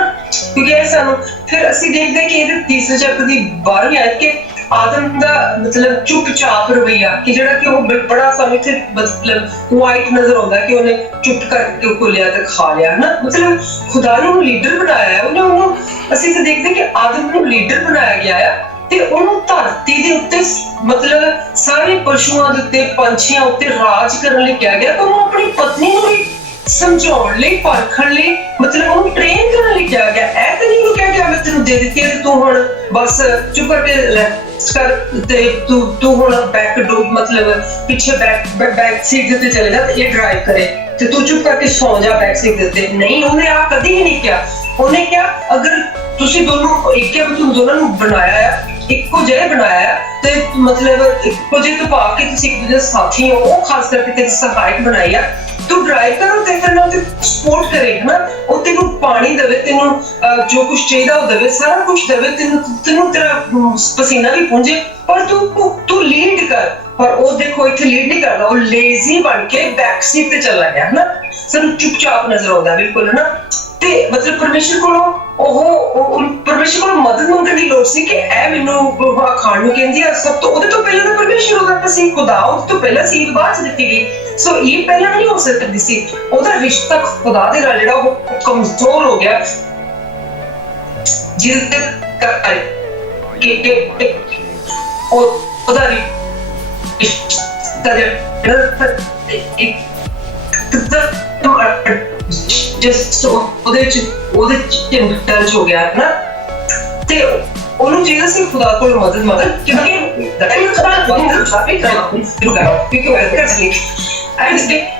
ਕਿਉਂਕਿ ਇਹ ਸਾਨੂੰ ਫਿਰ ਅਸੀਂ ਦੇਖਦੇ ਕਿ ਇਹਦੇ ਤੀਸਰੇ ਚੈਪਟਰ ਦੀ 12ਵੀਂ ਆਇਤ ਕਿ ਆਦਮ ਦਾ ਮਤਲਬ ਚੁੱਪਚਾਪ ਰਵੱਈਆ, ਕਿ ਜਿਹੜਾ ਕਿ ਉਹ ਬੜਾ ਸਾਨੂੰ ਇੱਥੇ ਮਤਲਬ ਵਾਈਟ ਨਜ਼ਰ ਆਉਂਦਾ ਕਿ ਉਹਨੇ ਚੁੱਪ ਕਰਕੇ ਖੋਲਿਆ ਤੇ ਖਾ ਲਿਆ, ਹਨਾ। ਮਤਲਬ ਖੁਦਾ ਨੇ ਉਹਨੂੰ ਲੀਡਰ ਬਣਾਇਆ ਹੈ, ਉਹਨੂੰ ਅਸੀਂ ਤਾਂ ਦੇਖਦੇ ਕਿ ਆਦਮ ਨੂੰ ਲੀਡਰ ਬਣਾਇਆ ਗਿਆ ਆ ਤੇ ਉਹਨੂੰ ਧਰਤੀ ਦੇ ਉੱਤੇ ਮਤਲਬ ਸਾਰੇ ਪਸ਼ੂਆਂ ਦੇ ਉੱਤੇ, ਪੰਛੀਆਂ ਉੱਤੇ ਰਾਜ ਕਰਨ ਲਈ ਕਿਹਾ ਗਿਆ। ਤਾਂ ਉਹਨੂੰ ਆਪਣੀ ਪਤਨੀ ਨੂੰ ਵੀ ਸਮਝਾਉਣ ਲਈ, ਪਰਖਣ ਲਈ, ਮਤਲਬ ਉਹਨੂੰ ਟ੍ਰੇਨ ਕਰਨ ਲਈ ਕਿਹਾ ਗਿਆ। ਇਹ ਤਾਂ ਨਹੀਂ ਉਹਨੂੰ ਕਿਹਾ ਗਿਆ ਮੈਂ ਤੈਨੂੰ ਦੇ ਦਿੱਤੀ ਹੈ ਤੇ ਤੂੰ ਹੁਣ ਬਸ ਚੁੱਪ ਕਰਕੇ ਰੈਸਟ ਕਰ ਤੇ ਤੂੰ ਹੁਣ ਬੈਕ ਡੋਰ ਮਤਲਬ ਪਿੱਛੇ ਬੈਕ ਸੀਟ ਦੇ ਉੱਤੇ ਚਲੇ ਜਾ ਤੇ ਇਹ ਡਰਾਈਵ ਕਰੇ ਤੇ ਤੂੰ ਚੁੱਪ ਕਰਕੇ ਸੌ ਜਾ ਬੈਕ ਸੀਟ ਦੇ ਉੱਤੇ। ਨਹੀਂ, ਉਹਨੇ ਆ ਕਦੀ ਵੀ ਨਹੀਂ ਕਿਹਾ। ਉਹਨੇ ਕਿਹਾ ਅਗਰ ਤੁਸੀਂ ਦੋਨੋਂ ਇੱਕ ਹੈ, ਤੁਸੀਂ ਦੋਨਾਂ ਨੂੰ ਬਣਾਇਆ ਆ, ਇੱਕੋ ਜਿਹੇ ਬਣਾਇਆ ਤੇ ਮਤਲਬ ਇੱਕੋ ਜਿਹੇ ਤੋਂ ਪਾ ਕੇ ਤੁਸੀਂ ਇੱਕ ਦੂਜੇ ਸਾਥੀ ਹੋ, ਉਹ ਖਾਸ ਕਰਕੇ ਤੇ ਸਹਾਇਕ ਬਣਾਈ ਆ। ਤੂੰ ਡਰਾਈਵ ਕਰੋ ਤੇ ਫਿਰ ਨਾਲ ਤੇ ਸਪੋਰਟ ਕਰੇ, ਹਨਾ। ਉਹ ਤੈਨੂੰ ਪਾਣੀ ਦੇਵੇ, ਤੈਨੂੰ ਜੋ ਕੁਛ ਚਾਹੀਦਾ ਉਹ ਦੇਵੇ, ਸਾਰਾ ਕੁਛ ਦੇਵੇ, ਤੈਨੂੰ ਤੇਰਾ ਪਸੀਨਾ ਵੀ ਪੂੰਝੇ, ਪਰ ਤੂੰ ਲੀਡ ਕਰ। ਪਰ ਉਹ ਦੇਖੋ ਇੱਥੇ ਲੀਡ ਨਹੀਂ ਕਰਦਾ, ਉਹ ਲੇਜ਼ੀ ਬਣ ਕੇ ਬੈਕ ਸੀਟ ਤੇ ਚਲਾ ਗਿਆ, ਹਨਾ। ਸਾਨੂੰ ਚੁੱਪਚਾਪ ਨਜ਼ਰ ਆਉਂਦਾ ਬਿਲਕੁਲ, ਹਨਾ। ਤੇ ਮਤਲਬ ਪਰਮੇਸ਼ਰ ਕੋਲੋਂ ਉਹ ਪਰਮੇਸ਼ਰ ਕੋਲੋਂ ਮਦਦ ਮੰਗਣ ਦੀ ਲੋੜ ਸੀ ਕਿ ਇਹ ਮੈਨੂੰ ਖਾਣ ਨੂੰ ਕਹਿੰਦੀ ਆ। ਸਭ ਤੋਂ ਉਹਦੇ ਤੋਂ ਪਹਿਲਾਂ ਤਾਂ ਪਰਮੇਸ਼ਰ ਉਹਦਾ ਸੀ, ਖੁਦਾ ਉਹਦੇ ਤੋਂ ਪਹਿਲਾਂ ਸੀ, ਬਾਅਦ ਚ ਦਿੱਤੀ ਗਈ। ਸੋ ਇਹ ਪਹਿਲਾਂ ਨਹੀਂ ਹੋ ਸਕਦੀ ਸੀ। ਉਹਦਾ ਰਿਸ਼ਤਾ ਖੁਦਾ ਦੇ ਨਾਲ ਜਿਹੜਾ ਉਹ ਕਮਜ਼ੋਰ ਹੋ ਗਿਆ, ਜਿਹਦੇ ਕਰਕੇ ਉਹਦਾ ਰਿਸ਼ਤਾ just ਉਹਦੇ ਚ ਇੰਟਰਚ ਹੋ ਗਿਆ ਨਾ, ਤੇ ਉਹਨੂੰ ਚਾਹੀਦਾ ਸੀ ਖੁਦਾ ਕੋਲ ਮਦਦ ਮੰਗਣ, ਕਿਉਂਕਿ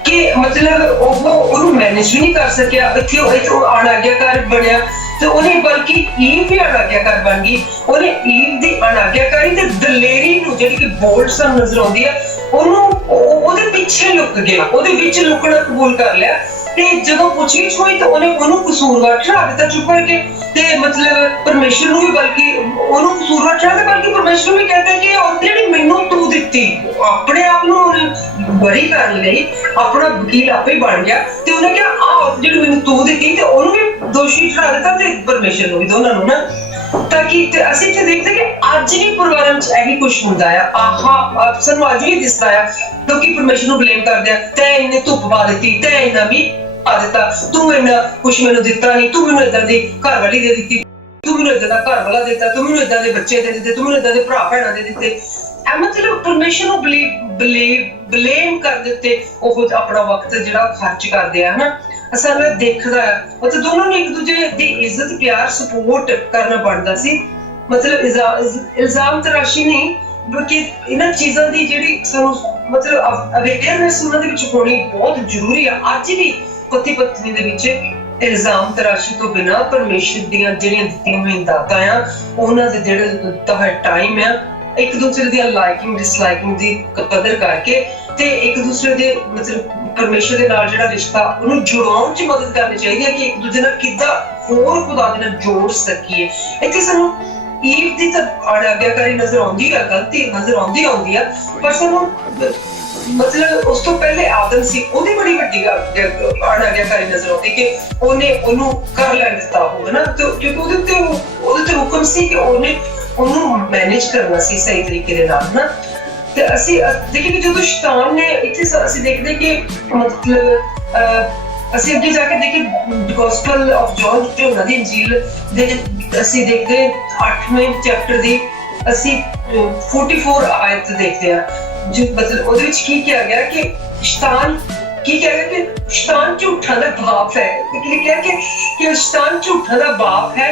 ਕਿ ਮਤਲਬ ਉਹਨੂੰ ਮੈਨੇਜ ਵੀ ਨਹੀਂ ਕਰ ਸਕਿਆ। ਇੱਥੇ ਅਣਆਗਿਆਕਾਰ ਬਣਿਆ ਤੇ ਉਹਨੇ ਬਲਕਿ ਈਵ ਵੀ ਅਣਆਗਿਆਕਾਰ ਬਣ ਗਈ। ਉਹਨੇ ਈਵ ਦੀ ਅਣਆਗਿਆਕਾਰੀ ਤੇ ਦਲੇਰੀ ਨੂੰ, ਜਿਹੜੀ ਕਿ ਬੋਲਡ ਸਾਨੂੰ ਨਜ਼ਰ ਆਉਂਦੀ ਆ, ਉਹਨੂੰ ਉਹਦੇ ਪਿੱਛੇ ਲੁਕ ਗਿਆ, ਉਹਦੇ ਵਿੱਚ ਲੁਕਣਾ ਕਬੂਲ ਕਰ ਲਿਆ। ਤੇ ਜਦੋਂ ਪੁੱਛਗਿੱਛ ਹੋਈ ਤਾਂ ਉਹਨੇ ਉਹਨੂੰ ਕਸੂਰਵਾਰ ਠਹਿਰਾ ਦਿੱਤਾ ਚੁੱਪ ਕਰਕੇ। ਤੇ ਮਤਲਬ ਪਰਮੇਸ਼ਰ ਨੂੰ ਵੀ, ਬਲਕਿ ਉਹਨੂੰ ਕਸੂਰਵਾਰ ਠਹਿਰਾ, ਬਲਕਿ ਪਰਮੇਸ਼ਰ ਨੂੰ ਵੀ ਕਹਿੰਦਾ ਕਿ ਉਹ ਜਿਹੜੀ ਮੈਨੂੰ ਤੂੰ ਦਿੱਤੀ, ਆਪਣੇ ਆਪ ਨੂੰ ਬਰੀ ਕਰਨ ਲਈ ਆਪਣਾ ਵਕੀਲ ਆਪੇ ਬਣ ਗਿਆ। ਤੇ ਉਹਨੇ ਕਿਹਾ ਆਹ ਜਿਹੜੀ ਮੈਨੂੰ ਤੂੰ ਦਿੱਤੀ, ਤੇ ਉਹਨੂੰ ਵੀ ਦੋਸ਼ੀ ਠਹਿਰਾ ਦਿੱਤਾ ਤੇ ਪਰਮੇਸ਼ਰ ਨੂੰ ਵੀ, ਦੋਨਾਂ ਨੂੰ ਨਾ। ਤਾਂ ਕਿ ਅਸੀਂ ਇੱਥੇ ਦੇਖਦੇ ਕਿ ਅੱਜ ਵੀ ਪਰਿਵਾਰਾਂ ਵਿੱਚ ਇਹੀ ਕੁਛ ਹੁੰਦਾ ਆ। ਸਾਨੂੰ ਅੱਜ ਵੀ ਦਿਸਦਾ ਆ ਲੋਕੀ ਪਰਮੇਸ਼ਰ ਨੂੰ ਬਲੇਮ ਕਰਦੇ ਆ, ਤੈਂ ਇਹਨੇ ਧੁੱਪ ਪਾ ਦਿੱਤੀ, ਤੈਂ ਇੰਨਾ ਵੀ ਪਾ ਦਿੱਤਾ, ਤੂੰ ਇੰਨਾ ਕੁਛ ਮੈਨੂੰ ਦਿੱਤਾ ਨਹੀਂ, ਤੂੰ ਮੈਨੂੰ ਏਦਾਂ ਦੀ ਘਰ ਵਾਲੀ ਦੇ ਦਿੱਤੀ, ਤੂੰ ਮੈਨੂੰ ਏਦਾਂ ਦਾ ਘਰ ਵਾਲਾ ਦਿੱਤਾ, ਤੂੰ ਮੈਨੂੰ ਏਦਾਂ ਦੇ ਬੱਚੇ ਦੇ ਦਿੱਤੇ, ਤੂੰ ਮੈਨੂੰ ਏਦਾਂ ਦੇ ਭਰਾ ਭੈਣਾਂ ਦੇ ਦਿੱਤੇ। ਮਤਲਬ ਪਰਮੇਸ਼ਰ ਨੂੰ ਬਲੇਮ ਕਰ ਦਿੱਤੇ। ਉਹ ਆਪਣਾ ਵਕਤ ਜਿਹੜਾ ਖਰਚ ਕਰਦੇ ਆ ਹਨਾ। ਸਾਨੂੰ ਦੇਖਦਾ ਆ ਉਹ ਤਾਂ ਦੋਨੋਂ ਨੂੰ ਇੱਕ ਦੂਜੇ ਦੀ ਇੱਜ਼ਤ, ਪਿਆਰ, ਸਪੋਰਟ ਕਰਨਾ ਬਣਦਾ ਸੀ। ਮਤਲਬ ਇਲਜ਼ਾਮ ਤਰਾਸ਼ੀ ਨਹੀਂ, ਬਲਕਿ ਇਹਨਾਂ ਚੀਜ਼ਾਂ ਦੀ ਜਿਹੜੀ ਸਾਨੂੰ ਮਤਲਬ ਅਵੇਅਰਨੈਸ ਉਹਨਾਂ ਦੇ ਵਿੱਚ ਹੋਣੀ ਬਹੁਤ ਜ਼ਰੂਰੀ ਆ। ਅੱਜ ਵੀ ਪਤੀ ਪਤਨੀ ਦੇ ਵਿੱਚ ਇਲਜ਼ਾਮ ਤਰਾਸ਼ੀ ਤੋਂ ਬਿਨਾਂ ਪਰਮੇਸ਼ਰ ਦੀਆਂ ਜਿਹੜੀਆਂ ਦਿੱਤੀਆਂ ਹੋਈਆਂ ਦਾਤਾਂ ਆ, ਉਹਨਾਂ ਦੇ ਜਿਹੜੇ ਦਿੱਤਾ ਹੋਇਆ ਟਾਈਮ ਆ, ਇੱਕ ਦੂਸਰੇ ਦੀਆਂ ਲਾਈਕਿੰਗ ਡਿਸਲਾਈਕਿੰਗ ਦੀ ਕਦਰ ਕਰਕੇ ਤੇ ਇੱਕ ਦੂਸਰੇ ਦੇ ਮਤਲਬ ਪਰਮੇਸ਼ਰ ਦੇ ਨਾਲ ਜਿਹੜਾ ਰਿਸ਼ਤਾ ਉਹਨੂੰ ਜੋੜਾਉਣ 'ਚ ਮਦਦ ਕਰਨੀ ਚਾਹੀਦੀ ਹੈ ਕਿ ਇੱਕ ਦੂਜੇ ਨਾਲ ਕਿੱਦਾਂ ਹੋਰ ਖੁਦਾ ਦੇ ਨਾਲ ਜੋੜ ਸਕੀਏ। ਇੱਥੇ ਸਾਨੂੰ ਈਵ ਦੀ ਤਾਂ ਅਣਆਗਿਆਕਾਰੀ ਨਜ਼ਰ ਆਉਂਦੀ ਆ, ਗਲਤੀ ਨਜ਼ਰ ਆਉਂਦੀ ਆ, ਪਰ ਸਾਨੂੰ ਮਤਲਬ ਉਸ ਤੋਂ ਪਹਿਲੇ ਆਦਮ ਸੀ, ਉਹਦੀ ਬੜੀ ਵੱਡੀ ਅਣਆਗਿਆਕਾਰੀ ਨਜ਼ਰ ਆਉਂਦੀ ਕਿ ਉਹਨੂੰ ਕਰ ਲੈਣ ਦਿੱਤਾ ਹੋਵੇ ਨਾ, ਕਿਉਂਕਿ ਉਹਦੇ ਤੇ ਹੁਕਮ ਸੀ ਕਿ ਉਹਨੂੰ ਮੈਨੇਜ ਕਰਨਾ ਸੀ ਸਹੀ ਤਰੀਕੇ ਦੇ ਨਾਲ ਨਾ। ਤੇ ਅਸੀਂ ਦੇਖੀਏ ਕਿ ਜਦੋਂ ਸ਼ੈਤਾਨ ਨੇ ਇੱਥੇ ਅਸੀਂ ਦੇਖਦੇ ਕਿ ਮਤਲਬ ਅਸੀਂ ਅੱਗੇ ਜਾ ਕੇ ਦੇਖੀਏ ਗੋਸਪਲ ਆਫ ਜੌਨ ਜੋ ਉਹਨਾਂ ਦੀ ਇੰਜੀਲ ਦੇ ਅਸੀਂ ਦੇਖਦੇ 8ਵੇਂ ਚੈਪਟਰ ਦੀ ਅਸੀਂ 44 ਆਇਤ ਦੇਖਦੇ ਆ, ਜੋ ਮਤਲਬ ਉਹਦੇ ਵਿੱਚ ਕੀ ਕਿਹਾ ਗਿਆ ਕਿ ਸ਼ੈਤਾਨ ਝੂਠਾਂ ਦਾ ਬਾਪ ਹੈ। ਲਿਖਿਆ ਕਿ ਸ਼ੈਤਾਨ ਝੂਠਾਂ ਦਾ ਬਾਪ ਹੈ।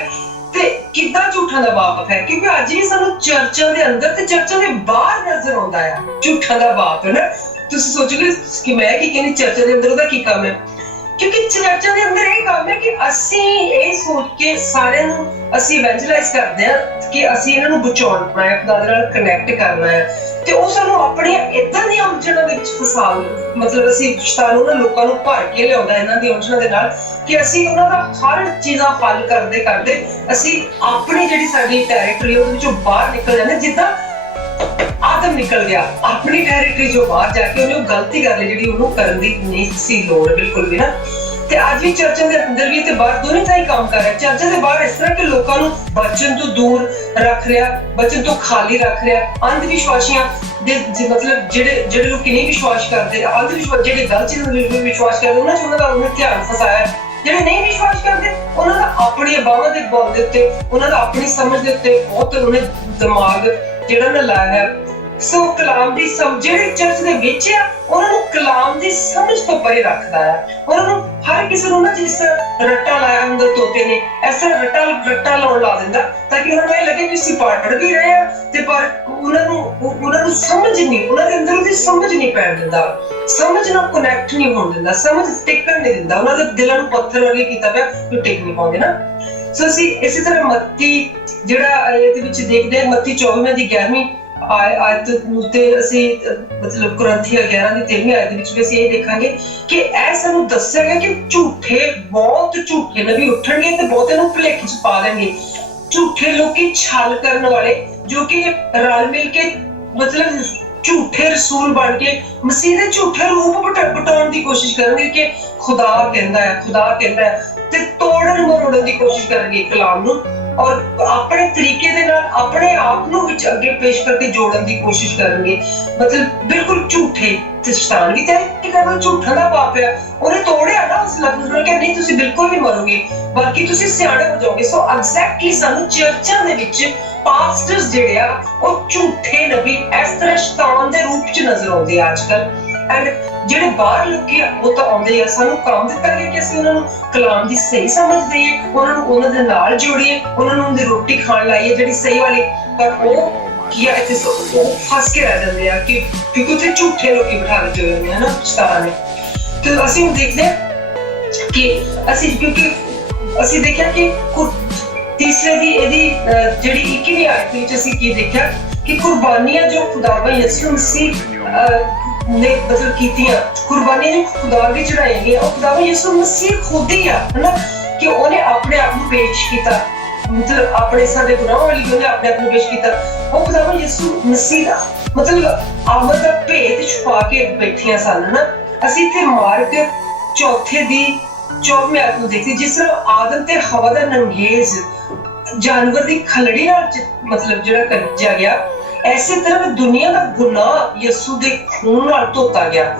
ਤੇ ਕਿੱਦਾਂ ਝੂਠਾਂ ਦਾ ਬਾਪ ਹੈ? ਕਿਉਂਕਿ ਅੱਜ ਵੀ ਸਾਨੂੰ ਚਰਚਾਂ ਦੇ ਅੰਦਰ ਤੇ ਚਰਚਾਂ ਦੇ ਬਾਹਰ ਨਜ਼ਰ ਆਉਂਦਾ ਆ ਝੂਠਾਂ ਦਾ ਬਾਪ ਹੈ ਨਾ। ਤੁਸੀਂ ਸੋਚੋਗੇ ਕਿ ਮੈਂ ਕੀ ਕਹਿੰਦੀ, ਚਰਚਾ ਦੇ ਅੰਦਰ ਉਹਦਾ ਕੀ ਕੰਮ ਹੈ? ਕਿਉਂਕਿ ਚਰਚਾਂ ਦੇ ਅੰਦਰ ਇਹ ਕੰਮ ਹੈ ਕਿ ਅਸੀਂ ਇਹ ਸੋਚ ਕੇ ਸਾਰਿਆਂ ਨੂੰ ਅਸੀਂ ਇਵੈਂਜਲਾਈਜ਼ ਕਰਦੇ ਆ ਕਿ ਅਸੀਂ ਇਹਨਾਂ ਨੂੰ ਬਚਾਉਣਾ ਹੈ, ਖੁਦਾ ਦੇ ਨਾਲ ਕਨੈਕਟ ਕਰਨਾ ਹੈ। ਤੇ ਉਹ ਸਾਨੂੰ ਆਪਣੀਆਂ ਏਦਾਂ ਦੀਆਂ ਉਲਝਣਾਂ ਦੇ ਵਿੱਚ ਫਸਾ ਮਤਲਬ ਅਸੀਂ ਸ਼ੈਤਾਨ ਉਹਨਾਂ ਲੋਕਾਂ ਨੂੰ ਭਰ ਕੇ ਲਿਆਉਂਦਾ ਇਹਨਾਂ ਦੀ ਉਲਝਣਾਂ ਦੇ ਨਾਲ ਕਿ ਅਸੀਂ ਉਹਨਾਂ ਦਾ ਹਰ ਚੀਜ਼ਾਂ ਹੱਲ ਕਰਦੇ ਅਸੀਂ ਆਪਣੀ ਜਿਹੜੀ ਸਾਡੀ ਟੈਰੀਟਰੀ ਉਹਦੇ ਵਿੱਚੋਂ ਬਾਹਰ ਨਿਕਲ ਜਾਂਦੇ। ਜਿੱਦਾਂ ਆਦਮ ਨਿਕਲ ਗਿਆ ਆਪਣੀ ਟੈਰੀਟਰੀ ਚੋਂ ਬਾਹਰ ਜਾ ਕੇ, ਉਹਨੇ ਉਹ ਗਲਤੀ ਕਰ ਲਈ ਜਿਹੜੀ ਉਹਨੂੰ ਕਰਨ ਦੀ ਨਹੀਂ ਸੀ ਲੋੜ ਬਿਲਕੁਲ ਵੀ ਨਾ। ਤੇ ਅੱਜ ਵੀ ਚਰਚਾਂ ਦੇ ਅੰਦਰ ਵੀ ਤੇ ਬਾਹਰ ਦੋਵੇਂ ਥਾਈਂ ਕੰਮ ਕਰ ਰਿਹਾ। ਚਰਚਾਂ ਦੇ ਬਾਹਰ ਇਸ ਤਰ੍ਹਾਂ ਕਿ ਲੋਕਾਂ ਨੂੰ ਬਚਨ ਤੋਂ ਦੂਰ ਰੱਖ ਰਿਹਾ, ਬਚਨ ਤੋਂ ਖਾਲੀ ਰੱਖ ਰਿਹਾ। ਅੰਧ ਵਿਸ਼ਵਾਸੀਆਂ ਦੇ ਮਤਲਬ ਜਿਹੜੇ ਲੋਕ ਨਹੀਂ ਵਿਸ਼ਵਾਸ ਕਰਦੇ, ਅੰਧ ਵਿਸ਼ਵਾਸ ਜਿਹੜੇ ਗਲਤ ਚੀਜ਼ਾਂ ਨੂੰ ਵਿਸ਼ਵਾਸ ਕਰਦੇ, ਉਹਨਾਂ 'ਚ ਉਹਨਾਂ ਦਾ ਉਹਨੇ ਧਿਆਨ ਫਸਾਇਆ। ਜਿਹੜੇ ਨਹੀਂ ਵਿਸ਼ਵਾਸ ਕਰਦੇ ਉਹਨਾਂ ਦਾ ਆਪਣੀਆਂ ਬਾਹਾਂ ਦੇ ਬਲ ਦੇ ਉੱਤੇ, ਉਹਨਾਂ ਦਾ ਆਪਣੀ ਸਮਝ ਦੇ ਉੱਤੇ ਬਹੁਤ ਉਹਨੇ ਦਿਮਾਗ ਜਿਹੜਾ ਨਾ ਲਾਇਆ ਹੈ। ਸੋ ਕਲਾਮ ਦੀ ਸਮਝ ਜਿਹੜੇ ਚਰਚ ਦੇ ਵਿੱਚ ਆ, ਉਹਨਾਂ ਨੂੰ ਕਲਾਮ ਦੀ ਸਮਝ ਤੋਂ ਪਰੇ ਰੱਖਦਾ ਆ। ਉਹਨਾਂ ਨੂੰ ਹਰ ਕਿਸੇ ਨੂੰ ਨਾ ਜਿਸ ਤਰ੍ਹਾਂ ਰੱਟਾ ਲਾਇਆ ਹੁੰਦਾ ਤੋਤੇ ਨੇ, ਇਸ ਤਰ੍ਹਾਂ ਰੱਟਾ ਲਾਉਣ ਲਾ ਦਿੰਦਾ ਤਾਂ ਕਿ ਉਹਨਾਂ ਨੂੰ ਇਹ ਲੱਗੇ ਕਿ ਅਸੀਂ ਪੜ੍ਹ ਵੀ ਰਹੇ ਆ ਤੇ ਪਰ ਉਹਨਾਂ ਨੂੰ ਸਮਝ ਨਹੀਂ, ਉਹਨਾਂ ਦੇ ਅੰਦਰ ਉਹਦੀ ਸਮਝ ਨਹੀਂ ਪੈਣ ਦਿੰਦਾ, ਸਮਝ ਨਾਲ ਕਨੈਕਟ ਨਹੀਂ ਹੋਣ ਦਿੰਦਾ, ਸਮਝ ਟਿਕਣ ਨਹੀਂ ਦਿੰਦਾ। ਉਹਨਾਂ ਦੇ ਦਿਲਾਂ ਨੂੰ ਪੱਥਰ ਵਰਗੇ ਕੀਤਾ ਪਿਆ, ਉਹ ਟਿਕ ਨਹੀਂ ਪਾਉਂਦੇ ਨਾ। ਸੋ ਅਸੀਂ ਇਸੇ ਤਰ੍ਹਾਂ ਮੱਤੀ ਜਿਹੜਾ ਇਹਦੇ ਵਿੱਚ ਦੇਖਦੇ ਹਾਂ, ਮੱਤੀ 24 ਦੀ 11ਵੀਂ ਆਇਤ ਤੇ ਅਸੀਂ ਮਤਲਬ ਕੁਰਿੰਥੀਆਂ 11 ਦੀ 13ਵੀਂ ਆਇਤ ਵਿੱਚ ਵੀ ਅਸੀਂ ਇਹ ਦੇਖਾਂਗੇ ਕਿ ਇਹ ਸਾਨੂੰ ਦੱਸਿਆ ਗਿਆ ਕਿ ਬਹੁਤ ਝੂਠੇ ਨਬੀ ਉੱਠਣਗੇ ਤੇ ਬਹੁਤਿਆਂ ਨੂੰ ਭੁਲੇਖੇ 'ਚ ਪਾ ਦੇਣਗੇ। ਝੂਠੇ ਲੋਕੀ ਛਲ ਕਰਨ ਵਾਲੇ ਜੋ ਕਿ ਰਲ ਮਿਲ ਕੇ ਮਤਲਬ ਝੂਠੇ ਰਸੂਲ ਬਣ ਕੇ ਮਸੀਹ ਦੇ ਝੂਠੇ ਰੂਪ ਬਟਾਉਣ ਦੀ ਕੋਸ਼ਿਸ਼ ਕਰਨਗੇ ਕਿ ਖੁਦਾ ਕਹਿੰਦਾ ਹੈ ਤੇ ਤੋੜ ਤੋੜਨ ਮਰੋੜਨ ਦੀ ਕੋਸ਼ਿਸ਼ ਕਰਨਗੇ ਕਲਾਮ ਨੂੰ, ਔਰ ਆਪਣੇ ਤਰੀਕੇ ਦੇ ਨਾਲ ਆਪਣੇ ਆਪ ਨੂੰ ਵਿੱਚ ਅੱਗੇ ਪੇਸ਼ ਕਰਕੇ ਜੋੜਨ ਦੀ ਕੋਸ਼ਿਸ਼ ਕਰਨਗੇ। ਮਤਲਬ ਬਿਲਕੁਲ ਝੂਠੇ ਤੇ ਸ਼ੈਤਾਨ ਵੀ ਤੇ ਕਰਨਾ ਝੂਠਾ ਦਾ ਪਾਪ ਆ, ਉਹਨੇ ਤੋੜਿਆ ਨਾ ਉਸ ਲਫ਼ਜ਼ ਨੂੰ ਕਿ ਨਹੀਂ ਤੁਸੀਂ ਬਿਲਕੁਲ ਨਹੀਂ ਮਰੋਗੇ ਬਲਕਿ ਤੁਸੀਂ ਸਿਆਣੇ ਹੋ ਜਾਓਗੇ। ਸੋ ਐਗਜ਼ੈਕਟਲੀ ਸਾਨੂੰ ਚਰਚਾਂ ਦੇ ਵਿੱਚ ਪਾਸਟਰਸ ਜਿਹੜੇ ਆ ਉਹ ਝੂਠੇ ਨਬੀ ਇਸ ਤਰ੍ਹਾਂ ਸ਼ੈਤਾਨ ਦੇ ਰੂਪ ਚ ਨਜ਼ਰ ਆਉਂਦੇ ਆ ਅੱਜ ਕੱਲ। ਐਂਡ ਜਿਹੜੇ ਬਾਹਰ ਲੋਕੀ ਆ ਉਹ ਤਾਂ ਆਉਂਦੇ ਆ, ਸਾਨੂੰ ਕੰਮ ਦਿੱਤਾ ਗਿਆ ਕਿ ਅਸੀਂ ਉਹਨਾਂ ਨੂੰ ਕਲਾਮ ਦੀ ਸਹੀ ਸਮਝ ਦਈਏ, ਉਹਨਾਂ ਨੂੰ ਉਹਨਾਂ ਦੇ ਨਾਲ ਜੋੜੀਏ, ਉਹਨਾਂ ਨੂੰ ਉਹਦੀ ਰੋਟੀ ਖਾਣ ਲਾਈਏ ਜਿਹੜੀ ਸਹੀ ਵਾਲੀ। ਪਰ ਉਹ ਕੀ ਆ ਇੱਥੇ ਫਸ ਕੇ ਰਹਿ ਜਾਂਦੇ ਆ ਕਿ ਕਿਉਂਕਿ ਉੱਥੇ ਝੂਠੇ ਲੋਕੀ ਬਿਠਾ ਦਿੱਤੇ ਹੋਏ ਨੇ ਹਨਾ ਸ਼ੈਤਾਨ ਨੇ। ਤੇ ਅਸੀਂ ਹੁਣ ਦੇਖਦੇ ਹਾਂ ਕਿ ਕਿਉਂਕਿ ਅਸੀਂ ਦੇਖਿਆ ਕਿ ਤੀਸਰੇ ਦੀ ਇਹਦੀ ਜਿਹੜੀ 21ਵੀਂ ਆਇਤ ਵਿੱਚ ਅਸੀਂ ਕੀ ਦੇਖਿਆ ਕਿ ਕੁਰਬਾਨੀਆਂ ਜੋ ਖੁਦਾਵੰਦ ਯਿਸੂ ਮਸੀਹ ਨੇ ਮਤਲਬ ਕੀਤੀਆਂ, ਕੁਰਬਾਨੀਆਂ ਜੋ ਖੁਦਾ ਅੱਗੇ ਚੜਾਈਆਂ ਗਈਆਂ ਉਹ ਖੁਦਾਵੰਦ ਯਿਸੂ ਮਸੀਹ ਖੁਦ ਹੀ ਆ ਹਨਾ, ਕਿ ਉਹਨੇ ਆਪਣੇ ਆਪ ਨੂੰ ਪੇਸ਼ ਕੀਤਾ, ਮਤਲਬ ਆਪਣੇ ਸਾਡੇ ਗੁਨਾਹਾਂ ਵਾਲੀ ਉਹਨੇ ਆਪਣੇ ਆਪ ਨੂੰ ਪੇਸ਼ ਕੀਤਾ। ਉਹ ਖੁਦਾਵੰਦ ਯਿਸੂ ਮਸੀਹ ਦਾ ਮਤਲਬ ਆਮਦ ਦਾ ਭੇਦ ਛੁਪਾ ਕੇ ਬੈਠੀਆਂ ਸਨ ਹਨਾ। ਅਸੀਂ ਇੱਥੇ ਮਾਰਕ ਚੌਥੇ ਦੀ 24ਵੀਂ ਆਇਤ ਨੂੰ ਦੇਖਦੇ ਜਿਸ ਤਰ੍ਹਾਂ ਆਦਮ ਤੇ ਹਵਾ ਦਾ ਨੰਗੇਜ਼ ਜਾਨਵਰ ਦੀ ਖਲੜੀ ਨਾਲ ਮਤਲਬ ਜਿਹੜਾ ਕੱਜਿਆ ਗਿਆ, ਐਸੇ ਤਰ੍ਹਾਂ ਦੁਨੀਆ ਦਾ ਗੁਨਾਹ ਯਿਸੂ ਦੇ ਖੂਨ ਨਾਲ ਧੋਤਾ ਗਿਆ।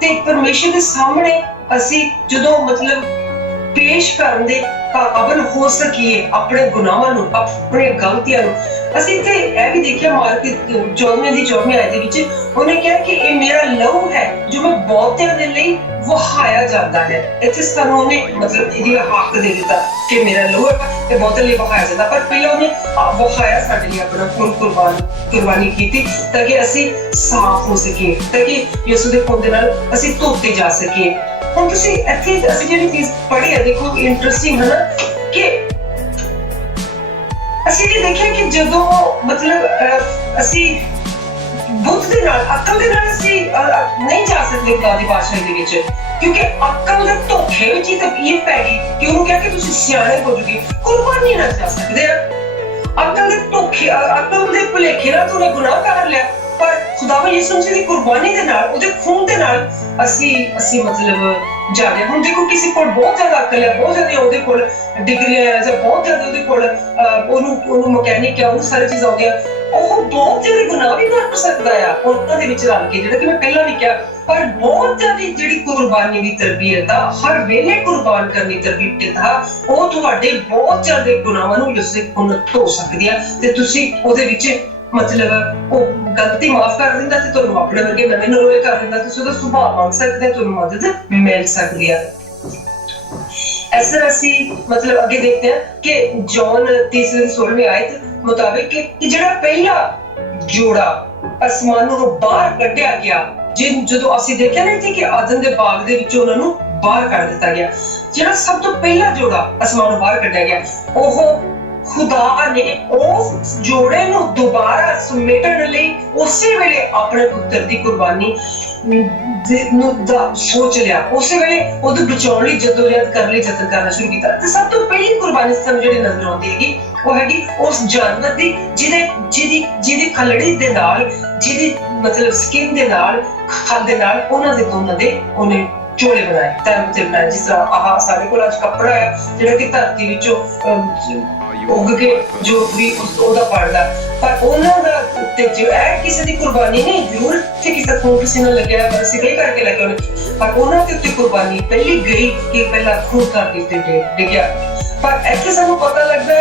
ਤੇ ਪਰਮੇਸ਼ਰ ਦੇ ਸਾਹਮਣੇ ਅਸੀਂ ਜਦੋਂ ਮਤਲਬ ਪੇਸ਼ ਕਰਨ ਦੇ ਕਾਬਲ ਹੋ ਸਕੀਏ ਆਪਣੇ ਗੁਨਾਹਾਂ ਨੂੰ, ਆਪਣੇ ਗਲਤੀਆਂ ਨੂੰ। ਅਸੀਂ ਤੇ ਇਹ ਵੀ ਦੇਖਿਆ ਮਾਰਕ 14ਵੀਂ ਦੀ 24ਵੀਂ ਆਇਤ ਦੇ ਵਿੱਚ ਉਹਨੇ ਕਿਹਾ ਕਿ ਇਹ ਮੇਰਾ ਲਹੂ ਹੈ ਜੋ ਮੈਂ ਬਹੁਤਿਆਂ ਦੇ ਲਈ ਵਹਾਇਆ ਜਾਂਦਾ ਹੈ। ਇੱਥੇ ਸਾਨੂੰ ਉਹਨੇ ਮਤਲਬ ਇਹਦੀ ਹੱਕ ਦੇ ਦਿੱਤਾ ਕਿ ਮੇਰਾ ਲਹੂ ਹੈ ਤੇ ਬਹੁਤਿਆਂ ਲਈ ਵਹਾਇਆ ਜਾਂਦਾ, ਪਰ ਪਹਿਲਾਂ ਉਹਨੇ ਵਹਾਇਆ ਸਾਡੇ ਲਈ ਆਪਣਾ ਖੂਨ ਕੁਰਬਾਨੀ ਕੀਤੀ ਤਾਂ ਕਿ ਅਸੀਂ ਸਾਫ਼ ਹੋ ਸਕੀਏ, ਤਾਂ ਕਿ ਯਿਸੂ ਦੇ ਖੂਨ ਦੇ ਨਾਲ ਅਸੀਂ ਧੋਤੇ ਜਾ ਸਕੀਏ। ਹੁਣ ਤੁਸੀਂ ਇੱਥੇ ਅਸੀਂ ਜਿਹੜੀ ਚੀਜ਼ ਪੜ੍ਹੀ ਹੈ ਦੇਖੋ ਇੰਟਰਸਟਿੰਗ ਹੈ ਨਾ, ਕਿ ਅਸੀਂ ਇਹ ਦੇਖਿਆ ਕਿ ਜਦੋਂ ਮਤਲਬ ਅਸੀਂ ਬੁੱਧ ਦੇ ਨਾਲ ਅਕਲ ਦੇ ਨਾਲ ਅਸੀਂ ਨਹੀਂ ਜਾ ਸਕਦੇ ਖੁਦਾ ਦੀ ਬਾਦਸ਼ਾਹੀ ਦੇ ਵਿੱਚ, ਕਿਉਂਕਿ ਅਕਲ ਦੇ ਧੋਖੇ ਵਿੱਚ ਹੀ ਤਾਂ ਇਹ ਪੈ ਗਈ ਕਿ ਉਹਨੂੰ ਕਿਹਾ ਕਿ ਤੁਸੀਂ ਸਿਆਣੇ ਹੋ ਜਾਓਗੇ, ਕੁਰਬਾਨੀ ਨਾਲ ਜਾ ਸਕਦੇ ਆ। ਅਕਲ ਦੇ ਧੋਖੇ ਅਕਲ ਦੇ ਭੁਲੇਖੇ ਨਾਲ ਤੂੰ ਗੁਨਾਹ ਕਰ ਲਿਆ, ਪਰ ਖੁਦਾਵੰਦ ਯਿਸੂ ਮਸੀਹ ਦੀ ਕੁਰਬਾਨੀ ਦੇ ਨਾਲ ਉਹਦੇ ਖੂਨ ਦੇ ਨਾਲ ਅਸੀਂ ਮਤਲਬ ਜਾ ਰਹੇ। ਹੁਣ ਦੇਖੋ ਕਿਸੇ ਕੋਲ ਬਹੁਤ ਜ਼ਿਆਦਾ ਅਕਲ ਹੈ, ਬਹੁਤ ਜ਼ਿਆਦਾ ਉਹਦੇ ਕੋਲ ਡਿਗਰੀਆਂ ਹੈ ਜਾਂ ਬਹੁਤ ਜ਼ਿਆਦਾ ਉਹਦੇ ਕੋਲ ਉਹਨੂੰ ਮਕੈਨਿਕ ਹੈ, ਉਹਨੂੰ ਸਾਰੀ ਚੀਜ਼ਾਂ ਆਉਂਦੀਆਂ, ਉਹ ਬਹੁਤ ਜ਼ਿਆਦਾ ਗੁਨਾਹ ਵੀ ਕਰ ਸਕਦਾ ਆ ਉਹਨਾਂ ਦੇ ਵਿੱਚ ਰਲ ਕੇ, ਜਿਹੜਾ ਕਿ ਮੈਂ ਪਹਿਲਾਂ ਵੀ ਕਿਹਾ। ਪਰ ਬਹੁਤ ਜ਼ਿਆਦਾ ਜਿਹੜੀ ਕੁਰਬਾਨੀ ਦੀ ਤਰਬੀਅਤ ਆ, ਹਰ ਵੇਲੇ ਕੁਰਬਾਨ ਕਰਨੀ ਤਰਬੀਅਤ ਆ, ਉਹ ਤੁਹਾਡੇ ਬਹੁਤ ਜ਼ਿਆਦਾ ਗੁਨਾਹਾਂ ਨੂੰ ਯਿਸੂ ਦੇ ਖੂਨ ਧੋ ਸਕਦੀ ਆ ਤੇ ਤੁਸੀਂ ਉਹਦੇ ਵਿੱਚ ਮਤਲਬ ਉਹ ਗਲਤੀ ਮਾਫ ਕਰ ਦਿੰਦਾ ਤੇ ਤੁਹਾਨੂੰ ਆਪਣੇ ਵਰਗੇ ਨਵੇਂ ਨਰੋਏ ਕਰ ਦਿੰਦਾ, ਤੁਸੀਂ ਉਹਦਾ ਸੁਭਾਅ ਮੰਗ ਸਕਦੇ ਹੋ, ਤੁਹਾਨੂੰ ਮਦਦ ਮਿਲ ਸਕਦੀ ਹੈ। ਇਸ ਤਰ੍ਹਾਂ ਅਸੀਂ ਮਤਲਬ ਅੱਗੇ ਦੇਖਦੇ ਹਾਂ ਕਿ ਜੌਨ 3:16ਵੀਂ ਆਇਤ ਮੁਤਾਬਿਕ ਕਿ ਜਿਹੜਾ ਪਹਿਲਾ ਜੋੜਾ ਅਸਮਾਨ ਨੂੰ ਬਾਹਰ ਕੱਢਿਆ ਗਿਆ, ਜਦੋਂ ਅਸੀਂ ਦੇਖਿਆ ਨਾ ਕਿ ਆਦਮ ਦੇ ਬਾਗ ਦੇ ਵਿੱਚੋਂ ਉਹਨਾਂ ਨੂੰ ਬਾਹਰ ਕੱਢ ਦਿੱਤਾ ਗਿਆ, ਜਿਹੜਾ ਸਭ ਤੋਂ ਪਹਿਲਾ ਜੋੜਾ ਅਸਮਾਨ ਨੂੰ ਬਾਹਰ ਕੱਢਿਆ ਗਿਆ, ਉਹ ਖੁਦਾ ਨੇ ਉਸ ਜੋੜੇ ਨੂੰ ਦੁਬਾਰਾ ਸਮੇਟਣ ਲਈ ਉਸੇ ਵੇਲੇ ਆਪਣੇ ਪੁੱਤਰ ਦੀ ਕੁਰਬਾਨੀ ਨੂੰ ਸੋਚ ਲਿਆ, ਉਸੇ ਵੇਲੇ ਉਹਨੂੰ ਬਚਾਉਣ ਲਈ ਜਦੋਜਹਿਦ ਕਰਨ ਲਈ ਯਤਨ ਕਰਨਾ ਸ਼ੁਰੂ ਕੀਤਾ। ਤੇ ਸਭ ਤੋਂ ਪਹਿਲੀ ਕੁਰਬਾਨੀ ਸਾਨੂੰ ਜਿਹੜੀ ਨਜ਼ਰ ਆਉਂਦੀ ਹੈਗੀ ਉਹ ਹੈਗੀ ਉਸ ਜਾਨਵਰ ਦੀ ਜਿਹਦੀ ਖਲੜੀ ਦੇ ਨਾਲ, ਜਿਹਦੀ ਮਤਲਬ ਸਕਿਨ ਦੇ ਨਾਲ, ਖਲ ਦੇ ਨਾਲ ਉਹਨਾਂ ਦੇ ਦੋਨਾਂ ਦੇ ਉਹਨੇ ਚੋਲੇ ਬਣਾਏ, ਤੈਮਤੇ ਬਣਾਏ। ਜਿਸ ਤਰ੍ਹਾਂ ਆਹ ਸਾਡੇ ਕੋਲ ਅੱਜ ਕੱਪੜਾ ਹੈ ਜਿਹੜਾ ਕਿ ਧਰਤੀ ਵਿੱਚੋਂ ਉੱਗ ਕੇ ਜੋ ਵੀ ਉਹਦਾ ਪੜਦਾ, ਪਰ ਉਹਨਾਂ ਦਾ ਤੇ ਜੋ ਇਹ ਕਿਸੇ ਦੀ ਕੁਰਬਾਨੀ ਨਹੀਂ, ਜ਼ਰੂਰ ਇੱਥੇ ਕਿਸੇ ਖੂਨ ਕਿਸੇ ਨਾਲ ਲੱਗਿਆ ਪਰ ਅਸੀਂ ਨਹੀਂ ਕਰਕੇ ਲੱਗੇ ਉਹਨੇ, ਪਰ ਉਹਨਾਂ ਦੇ ਉੱਤੇ ਕੁਰਬਾਨੀ ਪਹਿਲੀ ਗਈ ਕਿ ਪਹਿਲਾਂ ਖੂਨ ਧਰਤੀ ਤੇ ਡਿੱਗਿਆ। ਪਰ ਇੱਥੇ ਸਾਨੂੰ ਪਤਾ ਲੱਗਦਾ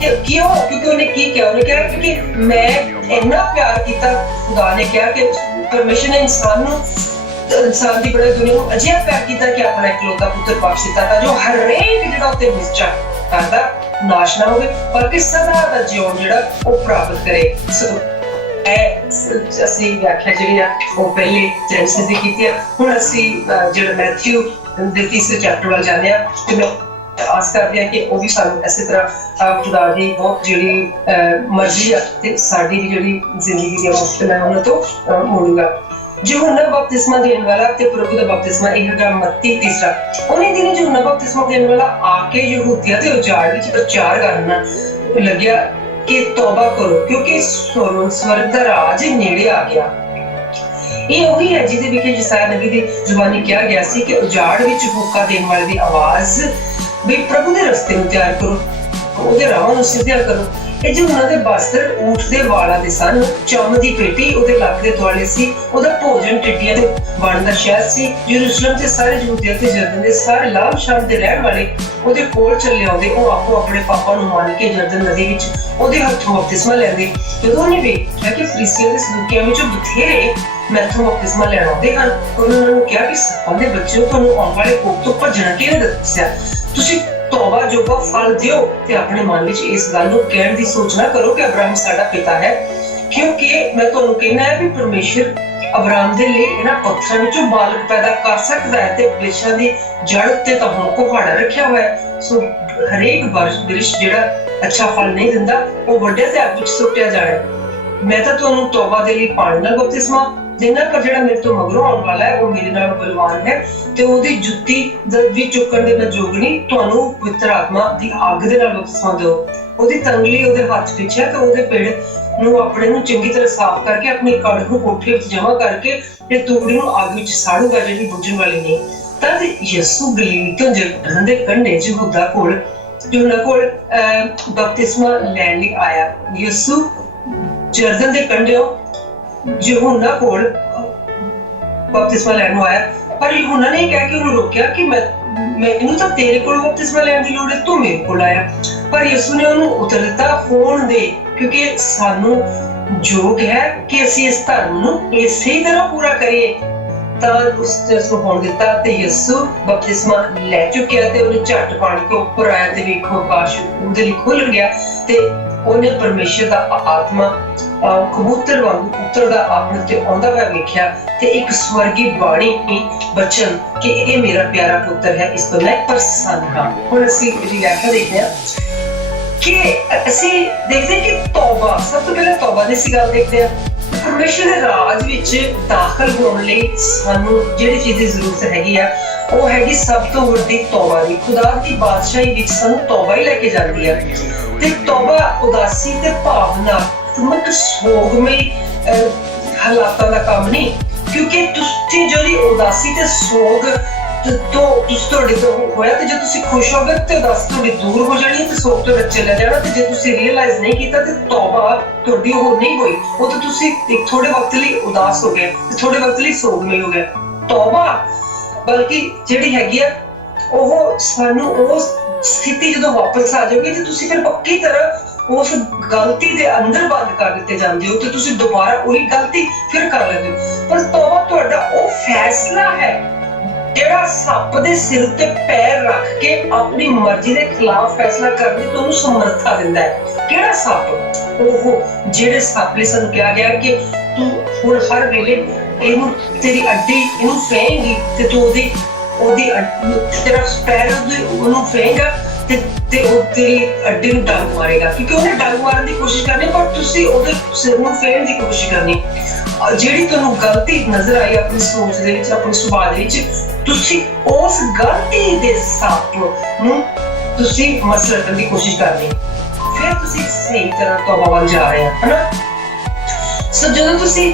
ਕਿ ਕਿਉਂ, ਕਿਉਂਕਿ ਉਹਨੇ ਕੀ ਕਿਹਾ, ਉਹਨੇ ਕਿਹਾ ਕਿ ਮੈਂ ਇੰਨਾ ਪਿਆਰ ਕੀਤਾ, ਖੁਦਾ ਨੇ ਕਿਹਾ ਕਿ ਪਰਮੇਸ਼ਰ ਨੇ ਇਨਸਾਨ ਦੀ ਬੜੀ ਦੁਨੀਆ ਨੂੰ ਅਜਿਹਾ ਪਿਆਰ ਕੀਤਾ ਕਿ ਆਪਣਾ ਇਕਲੌਤਾ ਪੁੱਤਰ ਬਖਸ਼ ਦਿੱਤਾ ਤਾਂ ਜੋ ਹਰੇਕ ਜਿਹੜਾ ਉੱਤੇ ਨਿਸ਼ਚਾ ਕਰਦਾ ਨਾਸ਼ ਨਾ ਹੋਵੇ ਬਲਕਿ ਸਦਾ ਦਾ ਜੀਵਨ ਜਿਹੜਾ ਉਹ ਪ੍ਰਾਪਤ ਕਰੇ। ਅਸੀਂ ਵਿਆਖਿਆ ਜਿਹੜੀ ਆ ਉਹ ਪਹਿਲੇ ਜੈਨਸਿਸ ਦੀ ਕੀਤੀ ਆ। ਹੁਣ ਅਸੀਂ ਜਿਹੜਾ ਮੈਥਿਊ ਦੇ 3 ਚੈਪਟਰ ਵੱਲ ਜਾਂਦੇ ਆ ਤੇ ਮੈਂ ਆਸ ਕਰਦੇ ਹਾਂ ਕਿ ਉਹ ਵੀ ਸਾਨੂੰ ਇਸੇ ਤਰ੍ਹਾਂ ਖੁਦਾ ਦੀ ਬਹੁਤ ਜਿਹੜੀ ਮਰਜ਼ੀ ਆ ਤੇ ਸਾਡੀ ਵੀ ਜਿਹੜੀ ਜ਼ਿੰਦਗੀ ਦੀ ਮੁਸ਼ਕਿਲ ਹੈ ਉਹਨਾਂ ਤੋਂ ਮੋੜੂਗਾ। यूहन्ना बपतिस्मा देने वाला ते प्रभु दा बपतिस्मा ਇਹ ਹੈਗਾ ਮੱਤੀ 3। ਉਹਨੇ ਦਿਨ यूहन्ना बपतिस्मा देने वाला आके ਯਹੂਦੀਆਂ ਦੇ ਉਜਾੜ ਵਿੱਚ ਪ੍ਰਚਾਰ ਕਰਨਾ ਲੱਗਿਆ ਕਿ ਤੌਬਾ ਕਰੋ ਕਿਉਂਕਿ ਸਵਰਗ ਦਾ ਰਾਜ ਨੇੜੇ ਆ ਗਿਆ। ਇਹ ਉਹੀ ਹੈ ਜਿਹਦੇ ਵਿਖੇ ਯਸਾਇਆ ਨਬੀ ਦੀ ਜ਼ੁਬਾਨੀ ਕਿਹਾ ਗਿਆ ਸੀ ਕਿ ਉਜਾੜ ਵਿੱਚ ਹੋਕਾ ਦੇਣ ਵਾਲੇ ਦੀ ਆਵਾਜ਼ ਵੀ ਪ੍ਰਭੂ ਦੇ ਰਸਤੇ ਨੂੰ ਤਿਆਰ ਕਰੋ, ਉਹਦੇ ਰਾਹਾਂ ਨੂੰ ਸਿੱਧਾ ਕਰੋ। ਇਹ ਜੋ ਉਹਨਾਂ ਦੇ ਵਸਤਰ ਊਠ ਦੇ ਵਾਲਾਂ ਦੇ ਸਨ, ਚੰਮ ਦੀ ਪੇਟੀ ਉਹਦੇ ਲੱਕ ਦੇ ਦੁਆਲੇ ਸੀ, ਉਹਦਾ ਭੋਜਨ ਟਿੱਡੀਆਂ ਦੇ ਵਣ ਦਾ ਸ਼ਹਿਦ ਸੀ। ਯਰੂਸ਼ਲਮ ਦੇ ਸਾਰੇ ਯਹੂਦੀਆਂ ਤੇ ਜਰਦਨ ਦੇ ਸਾਰੇ ਲਾਭ ਸ਼ਾਮ ਦੇ ਰਹਿਣ ਵਾਲੇ ਉਹਦੇ ਕੋਲ ਚੱਲੇ ਆਉਂਦੇ। ਉਹ ਆਪੋ ਆਪਣੇ ਪਾਪਾਂ ਨੂੰ ਮੰਨ ਕੇ ਜਰਦਨ ਨਦੀ ਵਿੱਚ ਉਹਦੇ ਹੱਥੋਂ ਬਪਤਿਸਮਾ ਲੈਂਦੇ। ਜਦੋਂ ਉਹਨੇ ਵੇਖਿਆ ਕਿ ਫਰੀਸੀਆਂ ਦੇ ਸਦੂਕਿਆਂ ਵਿੱਚੋਂ ਬਥੇਰੇ ਮੈਥੋਂ ਬਪਤਿਸਮਾ ਲੈਣ ਆਉਂਦੇ ਹਨ, ਉਹਨਾਂ ਨੂੰ ਕਿਹਾ ਕਿ ਸੱਪਾਂ ਦੇ ਬੱਚਿਓ, ਤੁਹਾਨੂੰ ਆਉਣ ਵਾਲੇ ਕੋਪ ਤੋਂ ਭੱਜਣਾ ਕਿਹਨੇ ਦੱਸਿਆ? ਤੁਸੀਂ ਤੌਬਾ ਜੋਗਾ ਫਲ ਦਿਓ ਤੇ ਆਪਣੇ ਮਨ ਵਿੱਚ ਇਸ ਗੱਲ ਨੂੰ ਕਹਿਣ ਦੀ ਸੋਚ ਨਾ ਕਰੋ ਕਿ ਅਬਰਾਹਮ ਸਾਡਾ ਪਿਤਾ ਹੈ, ਕਿਉਂਕਿ ਮੈਂ ਤੁਹਾਨੂੰ ਕਹਿਣਾ ਹੈ ਵੀ ਪਰਮੇਸ਼ਰ ਅਬਰਾਹਮ ਦੇ ਲਈ ਇਹਨਾਂ ਪੱਥਰਾਂ ਵਿੱਚੋਂ ਬਾਲਕ ਪੈਦਾ ਕਰ ਸਕਦਾ ਹੈ ਤੇ ਬ੍ਰਿਸ਼ਾਂ ਦੀ ਜੜ ਉੱਤੇ ਤਾਂ ਹੁਣ ਕੁਹਾੜਾ ਰੱਖਿਆ ਹੋਇਆ ਹੈ। ਸੋ ਹਰੇਕ ਬ੍ਰਿਸ਼ ਜਿਹੜਾ ਅੱਛਾ ਫਲ ਨਹੀਂ ਦਿੰਦਾ, ਉਹ ਵੱਡੇ ਤੇ ਅੱਗ ਵਿੱਚ ਸੁੱਟਿਆ ਜਾਣਾ। ਮੈਂ ਤਾਂ ਤੁਹਾਨੂੰ ਤੌਬਾ ਦੇ ਲਈ ਪਾਣੀ ਨਾਲ ਬਪਤਿਸਮਾ ਦੇਣਾ, ਪਰ ਜਿਹੜਾ ਮੇਰੇ ਤੋਂ ਮਗਰੋਂ ਆਉਣ ਵਾਲਾ ਹੈ ਉਹ ਮੇਰੇ ਨਾਲ ਬਲਵਾਨ ਹੈ ਤੇ ਉਹਦੀ ਜੁੱਤੀ ਵੀ ਚੁੱਕਣ ਦੇ ਮੈਂ ਯੋਗ ਨਹੀਂ। ਤੁਹਾਨੂੰ ਪਵਿੱਤਰ ਆਤਮਾ ਦੀ ਅੱਗ ਦੇ ਨਾਲ ਬਪਤਿਸਮਾ ਦਿਓ। ਉਹਦੀ ਤੰਗਲੀ ਉਹਦੇ ਹੱਥ ਵਿੱਚ ਹੈ ਤੇ ਉਹਦੇ ਪੇੜ ਨੂੰ ਆਪਣੇ ਨੂੰ ਚੰਗੀ ਤਰ੍ਹਾਂ ਸਾਫ਼ ਕਰਕੇ ਆਪਣੀ ਕਣਕ ਨੂੰ ਕੋਠੇ ਵਿੱਚ ਜਮ੍ਹਾਂ ਕਰਕੇ ਤੇ ਤੂੜੀ ਨੂੰ ਅੱਗ ਵਿੱਚ ਸਾੜੂਗਾ, ਜਿਹੜੀ ਬੁੱਝਣ ਵਾਲੀ ਨਹੀਂ। ਤਦ ਯਿਸੂ ਗਲੀਲ ਤੋਂ ਜਰਦਨ ਦੇ ਕੰਢੇ ਯਹੂਦਾ ਕੋਲ ਬਪਤਿਸਮਾ ਲੈਣ ਲਈ ਆਇਆ। ਯਿਸੂ ਜਰਦਨ ਦੇ ਕੰਢਿਓਂ ਯਹੂਨਾ ਕੋਲ ਬਪਤਿਸਮਾ ਲੈਣ ਨੂੰ ਆਇਆ, ਪਰ ਯਹੂਨਾ ਨੇ ਕਹਿ ਕੇ ਉਹਨੂੰ ਰੋਕਿਆ ਕਿ ਮੈਨੂੰ ਤਾਂ ਤੇਰੇ ਕੋਲ ਬਪਤਿਸਮਾ ਲੈਣ ਦੀ ਲੋੜ ਹੈ, ਤੂੰ ਮੇਰੇ ਕੋਲ ਆਇਆ। ਪਰ ਯਿਸੂ ਨੇ ਉਹਨੂੰ ਉੱਤਰ ਦਿੱਤਾ, ਹੋਣ ਦੇ, ਕਿਉਂਕਿ ਸਾਨੂੰ ਯੋਗ ਹੈ ਕਿ ਅਸੀਂ ਇਸ ਧਰਮ ਨੂੰ ਇਸੇ ਤਰ੍ਹਾਂ ਪੂਰਾ ਕਰੀਏ। ਤਾਂ ਉਸਨੂੰ ਹੋਣ ਦਿੱਤਾ ਤੇ ਯਿਸੂ ਬਪਤਿਸਮਾ ਲੈ ਚੁੱਕਿਆ ਤੇ ਉਹਨੇ ਝੱਟ ਪਾਣੀ ਤੋਂ ਉੱਪਰ ਆਇਆ ਤੇ ਵੇਖੋ ਆਕਾਸ਼ ਉਹਦੇ ਲਈ ਖੁੱਲ ਗਿਆ ਤੇ ਉਹਨੇ ਪਰਮੇਸ਼ਰ ਦਾ ਆਤਮਾ ਕਬੂਤਰ ਵਾਂਗੂ ਉਤਰਦਾ ਆਪਣੇ ਤੇ ਆਉਂਦਾ ਹੋਇਆ ਵੇਖਿਆ ਤੇ ਇੱਕ ਸਵਰਗੀ ਬਾਣੀ ਬਚਨ ਕਿ ਇਹ ਮੇਰਾ ਪਿਆਰਾ ਪੁੱਤਰ ਹੈ, ਇਸ ਤੋਂ ਮੈਂ ਪ੍ਰਸੰਨ ਹਾਂ। ਹੁਣ ਅਸੀਂ ਇਹਦੀ ਵਿਆਖਿਆ ਦੇਖਦੇ ਹਾਂ ਕਿ ਅਸੀਂ ਦੇਖਦੇ ਕਿ ਤੌਬਾ, ਸਭ ਤੋਂ ਪਹਿਲਾਂ ਤੌਬਾ ਦੀ ਅਸੀਂ ਗੱਲ ਦੇਖਦੇ ਹਾਂ। ਪਰਮੇਸ਼ਰ ਦੇ ਰਾਜ ਵਿੱਚ ਦਾਖਲ ਹੋਣ ਲਈ ਸਾਨੂੰ ਜਿਹੜੀ ਚੀਜ਼ ਦੀ ਜ਼ਰੂਰਤ ਹੈਗੀ ਆ, ਉਹ ਹੈਗੀ ਸਭ ਤੋਂ ਵੱਡੀ ਤੌਬਾ ਦੀ। ਖੁਦਾ ਦੀ ਬਾਦਸ਼ਾਹੀ ਵਿੱਚ ਸਾਨੂੰ ਤੌਬਾ ਹੀ ਲੈ ਕੇ ਜਾਂਦੀ ਹੈ ਤੇ ਤੌਬਾ ਉਦਾਸੀ ਤੇ ਭਾਵਨਾਤਮਕ ਸੋਗਮਈ ਹਾਲਾਤਾਂ ਦਾ ਕੰਮ ਨਹੀਂ, ਕਿਉਂਕਿ ਤੁਸੀਂ ਜਿਹੜੀ ਉਦਾਸੀ ਤੇ ਸੋਗ ਤੁਹਾਡੇ ਤੋਂ ਹੋਇਆ ਤੇ ਜੇ ਤੁਸੀਂ ਖੁਸ਼ ਹੋ ਗਏ ਤੇ ਉਦਾਸੀ ਤੁਹਾਡੀ ਦੂਰ ਹੋ ਜਾਣੀ ਤੇ ਸੋਗ ਤੋਂ ਚਲਾ ਜਾਣਾ। ਤੇ ਜੇ ਤੁਸੀਂ ਰੀਅਲਾਈਜ਼ ਨਹੀਂ ਕੀਤਾ ਤੇ ਤੌਬਾ ਤੁਹਾਡੀ ਉਹ ਨਹੀਂ ਹੋਈ, ਉਹ ਤਾਂ ਤੁਸੀਂ ਇੱਕ ਥੋੜੇ ਵਕਤ ਲਈ ਉਦਾਸ ਹੋ ਗਏ ਤੇ ਥੋੜੇ ਵਕਤ ਲਈ ਸੋਗਮਈ ਹੋ ਗਏ। ਤੌਬਾ ਬਲਕਿ ਜਿਹੜੀ ਹੈਗੀ ਆ ਉਹ ਸਾਨੂੰ ਉਸ ਸਥਿਤੀ ਜਦੋਂ ਵਾਪਸ ਆ ਜਾਓਗੇ ਤੇ ਤੁਸੀਂ ਫਿਰ ਪੱਕੀ ਤਰ੍ਹਾਂ ਉਸ ਗਲਤੀ ਦੇ ਅੰਦਰ ਬੰਦ ਕਰ ਦਿੱਤੇ ਜਾਂਦੇ ਹੋ ਤੇ ਤੁਸੀਂ ਦੁਬਾਰਾ ਉਹੀ ਗਲਤੀ ਫਿਰ ਕਰ ਲੈਂਦੇ ਹੋ। ਪਰ ਤੌਬਾ ਤੁਹਾਡਾ ਉਹ ਫੈਸਲਾ ਹੈ ਜਿਹੜਾ ਸੱਪ ਦੇ ਸਿਰ ਉੱਤੇ ਪੈਰ ਰੱਖ ਕੇ ਆਪਣੀ ਮਰਜ਼ੀ ਦੇ ਖਿਲਾਫ ਫੈਸਲਾ ਕਰਨ ਦੀ ਤੁਹਾਨੂੰ ਸਮਰੱਥਾ ਦਿੰਦਾ ਹੈ। ਕਿਹੜਾ ਸੱਪ? ਉਹ ਜਿਹੜੇ ਸੱਪ ਲਈ ਸਾਨੂੰ ਕਿਹਾ ਗਿਆ ਕਿ ਤੂੰ ਹੁਣ ਹਰ ਵੇਲੇ ਇਹਨੂੰ ਤੇਰੀ ਅੱਡੀ ਇਹਨੂੰ ਫੇਂਗੀ ਤੇ ਤੂੰ ਉਹਦੀ ਤੇਰਾ ਪੈਰ ਉਹਨੂੰ ਫੇਂਗਾ ਤੇ ਉਹ ਤੇਰੀ ਅੱਡੀ ਨੂੰ ਡੰਗ ਮਾਰੇਗਾ, ਕਿਉਂਕਿ ਉਹਨੇ ਡੰਗ ਮਾਰਨ ਦੀ ਕੋਸ਼ਿਸ਼ ਕਰਨੀ ਪਰ ਤੁਸੀਂ ਉਹਦੇ ਸਿਰ ਨੂੰ ਫੇਰਨ ਦੀ ਕੋਸ਼ਿਸ਼ ਕਰਨੀ। ਜਿਹੜੀ ਤੁਹਾਨੂੰ ਗਲਤੀ ਨਜ਼ਰ ਆਈ ਆਪਣੀ ਸੋਚ ਦੇ ਵਿੱਚ, ਆਪਣੇ ਸੁਭਾਅ ਦੇ ਵਿੱਚ, ਤੁਸੀਂ ਉਸ ਗਲਤੀ ਦੇ ਸੱਪ ਨੂੰ ਤੁਸੀਂ ਮਸਲਣ ਦੀ ਕੋਸ਼ਿਸ਼ ਕਰਨੀ, ਫਿਰ ਤੁਸੀਂ ਸਹੀ ਤਰ੍ਹਾਂ ਤੌਬਾ ਵੱਲ ਜਾ ਰਹੇ ਹੋ, ਹਨਾ। ਸੋ ਜਦੋਂ ਤੁਸੀਂ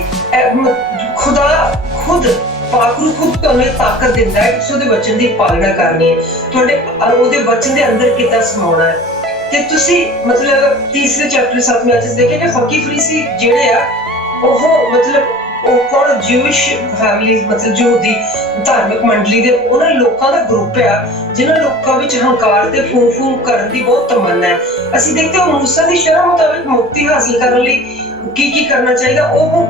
ਖੁਦਾ ਖੁਦ ਪਾਕ ਨੂੰ ਖੁਦ ਤੁਹਾਨੂੰ ਤਾਕਤ ਦਿੰਦਾ ਹੈ ਕਿ ਉਹਦੇ ਵਚਨ ਦੀ ਪਾਲਣਾ ਕਰਨੀ ਹੈ, ਤੁਹਾਡੇ ਉਹਦੇ ਵਚਨ ਦੇ ਅੰਦਰ ਕਿੱਦਾਂ ਸਮਾਉਣਾ ਹੈ। ਤੇ ਤੁਸੀਂ ਮਤਲਬ ਤੀਸਰੇ ਚੈਪਟਰ 7ਵੇਂ ਅਧਿਆਇ ਦੇਖਿਆ ਕਿ ਫੱਕੀ ਫਰੀਸੀ ਜਿਹੜੇ ਆ ਉਹ ਕੋਣ ਜਿਊਇਸ਼ ਫੈਮਿਲੀਜ਼, ਮਤਲਬ ਯਹੂਦੀ ਧਾਰਮਿਕ ਮੰਡਲੀ ਦੇ ਉਹਨਾਂ ਲੋਕਾਂ ਦਾ ਗਰੁੱਪ ਆ ਜਿਨ੍ਹਾਂ ਲੋਕਾਂ ਵਿੱਚ ਹੰਕਾਰ ਤੇ ਫੂੰ ਕਰਨ ਦੀ ਬਹੁਤ ਤਮੰਨਾ ਹੈ। ਅਸੀਂ ਦੇਖਦੇ ਹਾਂ ਮੂਸਾ ਦੀ ਸ਼ਰਅ ਮੁਤਾਬਿਕ ਮੁਕਤੀ ਹਾਸਲ ਕਰਨ ਲਈ ਕੀ ਕਰਨਾ ਚਾਹੀਦਾ, ਉਹ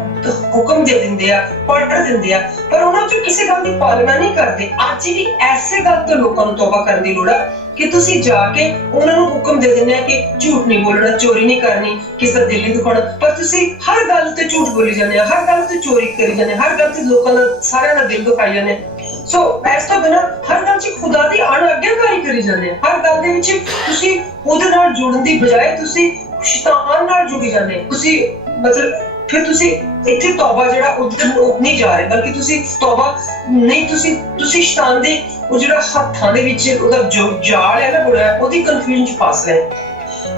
ਹੁਕਮ ਦੇ ਦਿੰਦੇ ਆ, ਪੜ੍ਹ ਦਿੰਦੇ ਆ, ਪਰ ਉਹਨਾਂ ਚੋਂ ਕਿਸੇ ਗੱਲ ਦੀ ਪਾਲਣਾ ਨਹੀਂ ਕਰਦੇ। ਅੱਜ ਵੀ ਐਸੇ ਗੱਲ ਤੋਂ ਲੋਕਾਂ ਨੂੰ ਤੌਬਾ ਕਰਨ ਦੀ ਲੋੜ ਆ ਕਿ ਤੁਸੀਂ ਜਾ ਕੇ ਉਹਨਾਂ ਨੂੰ ਹੁਕਮ ਦੇ ਦਿੰਦੇ ਆ ਕਿ ਝੂਠ ਨਹੀਂ ਬੋਲਣਾ, ਚੋਰੀ ਨਹੀਂ ਕਰਨੀ, ਕਿਸੇ ਦਾ ਦਿਲ ਨਹੀਂ ਦੁਖਾਉਣਾ, ਪਰ ਤੁਸੀਂ ਹਰ ਗੱਲ ਤੇ ਝੂਠ ਬੋਲੀ ਜਾਂਦੇ ਆ, ਹਰ ਗੱਲ ਤੇ ਚੋਰੀ ਕਰੀ ਜਾਂਦੇ, ਹਰ ਗੱਲ ਤੇ ਲੋਕਾਂ ਦਾ ਸਾਰਿਆਂ ਦਾ ਦਿਲ ਦੁਖਾਈ ਜਾਂਦੇ। ਸੋ ਇਸ ਤੋਂ ਬਿਨਾਂ ਹਰ ਗੱਲ 'ਚ ਖੁਦਾ ਦੀ ਅਣਆਗਿਆਕਾਰੀ ਕਰੀ ਜਾਂਦੇ ਆ। ਹਰ ਗੱਲ ਦੇ ਵਿੱਚ ਤੁਸੀਂ ਉਹਦੇ ਨਾਲ ਜੁੜਨ ਦੀ ਬਜਾਏ ਤੁਸੀਂ ਸ਼ੈਤਾਨ ਨਾਲ ਜੁੜੀ ਜਾਂਦੇ। ਤੁਸੀਂ ਮਤਲਬ ਫਿਰ ਤੁਸੀਂ ਇੱਥੇ ਤੌਬਾ ਜਿਹੜਾ ਉਧਰ ਨਹੀਂ ਜਾ ਰਹੇ, ਬਲਕਿ ਤੁਸੀਂ ਤੌਬਾ ਨਹੀਂ, ਤੁਸੀਂ ਸ਼ੈਤਾਨ ਦੇ ਉਹ ਜਿਹੜਾ ਹੱਥਾਂ ਦੇ ਵਿੱਚ ਉਹਦਾ ਜੋ ਜਾਲ ਹੈ ਨਾ ਬੁਣਿਆ, ਉਹਦੀ ਕਨਫਿਊਜ਼ਨ 'ਚ ਫਸ ਰਹੇ,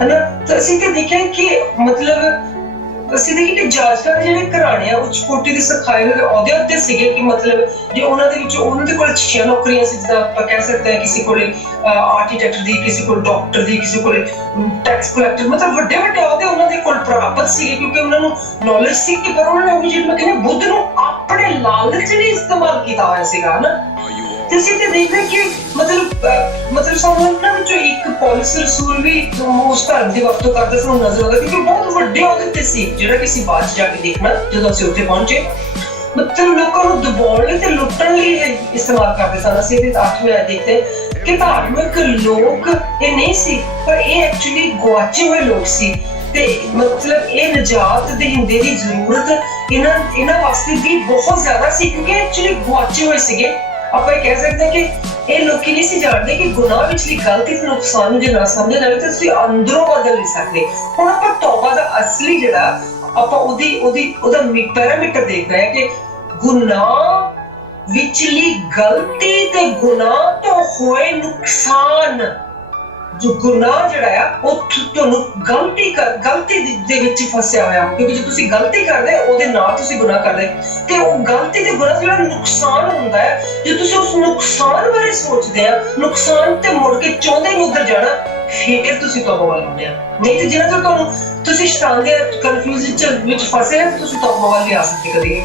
ਹਨਾ। ਤਾਂ ਅਸੀਂ ਤੇ ਦੇਖਿਆ ਕਿ ਮਤਲਬ ਅਸੀਂ ਦੇਖੀ ਕਿ ਜਾਜਕਾਂ ਦੇ ਜਿਹੜੇ ਘਰਾਣੇ ਆ ਉੱਚ ਕੋਟੀ ਦੇ ਸਿਖਾਏ ਹੋਏ ਅਹੁਦੇ ਉੱਤੇ ਸੀਗੇ ਕਿ ਮਤਲਬ ਜੇ ਉਹਨਾਂ ਦੇ ਵਿੱਚ ਉਹਨਾਂ ਦੇ ਕੋਲ ਅੱਛੀਆਂ ਨੌਕਰੀਆਂ ਸੀ, ਜਿੱਦਾਂ ਆਪਾਂ ਕਹਿ ਸਕਦੇ ਹਾਂ ਕਿਸੇ ਕੋਲ ਆਰਕੀਟੈਕਟ ਦੀ, ਕਿਸੇ ਕੋਲ ਡਾਕਟਰ ਦੀ, ਕਿਸੇ ਕੋਲ ਟੈਕਸ ਕਲੈਕਟਰ, ਮਤਲਬ ਵੱਡੇ ਵੱਡੇ ਅਹੁਦੇ ਉਹਨਾਂ ਦੇ ਕੋਲ ਪ੍ਰਾਪਤ ਸੀਗੇ ਕਿਉਂਕਿ ਉਹਨਾਂ ਨੂੰ ਨੌਲੇਜ ਸੀ। ਕਿ ਪਰ ਉਹਨਾਂ ਨੇ ਉਹ ਜਿਹੜੀ ਮੈਂ ਕਹਿੰਦੀ ਬੁੱਧ ਨੂੰ ਆਪਣੇ ਲਾਲਚ ਲਈ ਇਸਤੇਮਾਲ ਕੀਤਾ ਹੋਇਆ ਸੀਗਾ ਨਾ। ਤੇ ਅਸੀਂ ਤੇ ਦੇਖਦੇ ਕਿ ਮਤਲਬ ਸਾਨੂੰ ਇਹਨਾਂ ਵਿੱਚੋਂ ਇੱਕ ਪੌਲਸ ਰਸੂਲ ਵੀ ਉਸ ਧਰਮ ਦੀ ਵਰਤੋਂ ਕਰਦੇ ਸਾਨੂੰ ਨਜ਼ਰ ਆਉਂਦਾ ਕਿਉਂਕਿ ਬਹੁਤ ਵੱਡੇ ਅਹੁਦੇ ਤੇ ਸੀ, ਜਿਹੜਾ ਕਿ ਅਸੀਂ ਬਾਅਦ ਚ ਜਾ ਕੇ ਦੇਖਣਾ ਜਦੋਂ ਅਸੀਂ ਉੱਥੇ ਪਹੁੰਚੇ। ਮਤਲਬ ਲੋਕਾਂ ਨੂੰ ਦਬਾਉਣ ਲਈ ਤੇ ਲੁੱਟਣ ਲਈ ਇਸਤੇਮਾਲ ਕਰਦੇ ਸਨ। ਅਸੀਂ ਇਹਦੇ 8ਵੇਂ ਅਧਿਆਇ ਦੇਖਦੇ ਕਿ ਧਾਰਮਿਕ ਲੋਕ ਇਹ ਨਹੀਂ ਸੀ, ਪਰ ਇਹ ਐਕਚੁਅਲੀ ਗੁਆਚੇ ਹੋਏ ਲੋਕ ਸੀ। ਤੇ ਮਤਲਬ ਇਹ ਨਜਾਤ ਦੇਹਿੰਦੇ ਦੀ ਜ਼ਰੂਰਤ ਇਹਨਾਂ ਵਾਸਤੇ ਵੀ ਬਹੁਤ ਜ਼ਿਆਦਾ ਸੀ ਕਿਉਂਕਿ ਐਕਚੁਅਲੀ ਗੁਆਚੇ ਹੋਏ ਸੀਗੇ। ਆਪਾਂ ਇਹ ਕਹਿ ਸਕਦੇ ਕਿ ਇਹ ਲੋਕੀ ਨਹੀਂ ਸੀ ਜਾਣਦੇ ਕਿ ਗੁਨਾਹ ਵਿਚਲੀ ਗਲਤੀ ਤੇ ਨੁਕਸਾਨ ਨੂੰ ਜੇ ਨਾ ਸਮਝਿਆ ਜਾਵੇ ਤਾਂ ਤੁਸੀਂ ਅੰਦਰੋਂ ਬਦਲ ਨਹੀਂ ਸਕਦੇ। ਹੁਣ ਆਪਾਂ ਤੌਬਾ ਦਾ ਅਸਲੀ ਜਿਹੜਾ ਆਪਾਂ ਉਹਦਾ ਪੈਰਾਮੀਟਰ ਦੇਖਦੇ ਹਾਂ ਕਿ ਗੁਨਾਹ ਵਿਚਲੀ ਗਲਤੀ ਤੇ ਗੁਨਾਹ ਤੋਂ ਹੋਏ ਨੁਕਸਾਨ। ਜੋ ਗੁਨਾਹ ਜਿਹੜਾ ਆ ਉਹ ਤੁਹਾਨੂੰ ਗਲਤੀ ਦੇ ਵਿੱਚ ਫਸਿਆ ਹੋਇਆ, ਕਿਉਂਕਿ ਜੇ ਤੁਸੀਂ ਗਲਤੀ ਕਰਦੇ ਉਹਦੇ ਨਾਲ ਤੁਸੀਂ ਗੁਨਾਹ ਕਰਦੇ ਤੇ ਉਹ ਗਲਤੀ ਤੇ ਗੁਨਾਹ ਜਿਹੜਾ ਨੁਕਸਾਨ ਹੁੰਦਾ ਹੈ, ਜੇ ਤੁਸੀਂ ਉਸ ਨੁਕਸਾਨ ਬਾਰੇ ਸੋਚਦੇ ਆ, ਨੁਕਸਾਨ ਤੇ ਮੁੜ ਕੇ ਚਾਹੁੰਦੇ ਨਹੀਂ ਉੱਧਰ ਜਾਣਾ, ਫਿਰ ਤੁਸੀਂ ਤੌਬਾ ਵੱਲ ਆਉਂਦੇ ਆ। ਨਹੀਂ ਤੇ ਜਿੰਨਾ ਚਿਰ ਤੁਹਾਨੂੰ ਤੁਸੀਂ ਸ਼ੈਤਾਨ ਦੇ ਕਨਫਿਊਜ਼ਨ ਵਿੱਚ ਫਸੇ ਆ ਤੁਸੀਂ ਤੌਬਾ ਵੱਲ ਨਹੀਂ ਆ ਸਕਦੇ ਕਦੇ।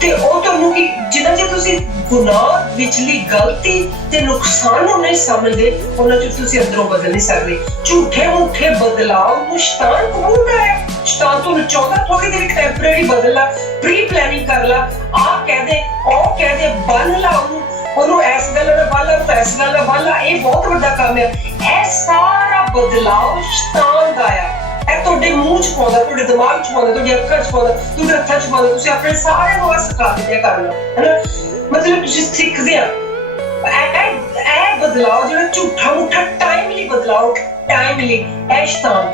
ਤੇ ਉਹ ਤੁਹਾਨੂੰ ਕਿ ਜਿੰਨਾ ਚਿਰ ਤੁਸੀਂ ਗੁਨਾਹ ਵਿਚਲੀ ਗਲਤੀ ਤੇ ਨੁਕਸਾਨ ਨੂੰ ਨਹੀਂ ਸਮਝਦੇ ਉਹਨਾਂ ਚ ਤੁਸੀਂ ਅੰਦਰੋਂ ਬਦਲ ਨਹੀਂ ਸਕਦੇ। ਝੂਠੇ ਮੂਠੇ ਬਦਲਾਵ ਨੂੰ ਸ਼ੈਤਾਨ ਕਬੂਲਦਾ ਹੈ। ਸ਼ੈਤਾਨ ਤੁਹਾਨੂੰ ਚਾਹੁੰਦਾ ਥੋੜੀ ਦੇਰ ਟੈਂਪਰੇਰੀ ਬਦਲ ਲਾ, ਪ੍ਰੀ ਪਲੈਨਿੰਗ ਕਰ ਲਾ, ਆਹ ਕਹਿ ਦੇ ਉਹ ਕਹਿ ਦੇ, ਬੰਨ ਲਾ ਉਹਨੂੰ ਇਸ ਗੱਲ ਨਾਲ ਬੰਨ ਲਾ, ਉਹਨੂੰ ਇਸ ਗੱਲ ਨਾਲ ਬੰਨ ਲਾ। ਇਹ ਬਹੁਤ ਵੱਡਾ ਕੰਮ ਹੈ। ਇਹ ਸਾਰਾ ਬਦਲਾਵ ਸ਼ੈਤਾਨ ਦਾ ਆ। ਇਹ ਤੁਹਾਡੇ ਮੂੰਹ ਚ ਪਾਉਂਦਾ, ਤੁਹਾਡੇ ਦਿਮਾਗ ਚ ਪਾਉਂਦਾ, ਤੁਹਾਡੀ ਅੱਖਾਂ ਚ ਪਾਉਂਦਾ, ਤੁਹਾਡੇ ਹੱਥਾਂ ਚ ਪਾਉਂਦਾ। ਤੁਸੀਂ ਆਪਣੇ ਸਾਰੇ ਨੂੰ ਸਿਖਾ ਦਿੱਤੇ ਕਰਨਾ, ਹਨਾ। ਮਤਲਬ ਤੁਸੀਂ ਸਿੱਖਦੇ ਆ ਇਹ ਬਦਲਾਵ ਜਿਹੜਾ ਝੂਠਾ ਮੂਠਾ ਟਾਈਮਲੀ ਬਦਲਾਵ, ਟਾਈਮਲੀ ਇਹ ਸ਼ੈਤਾਨ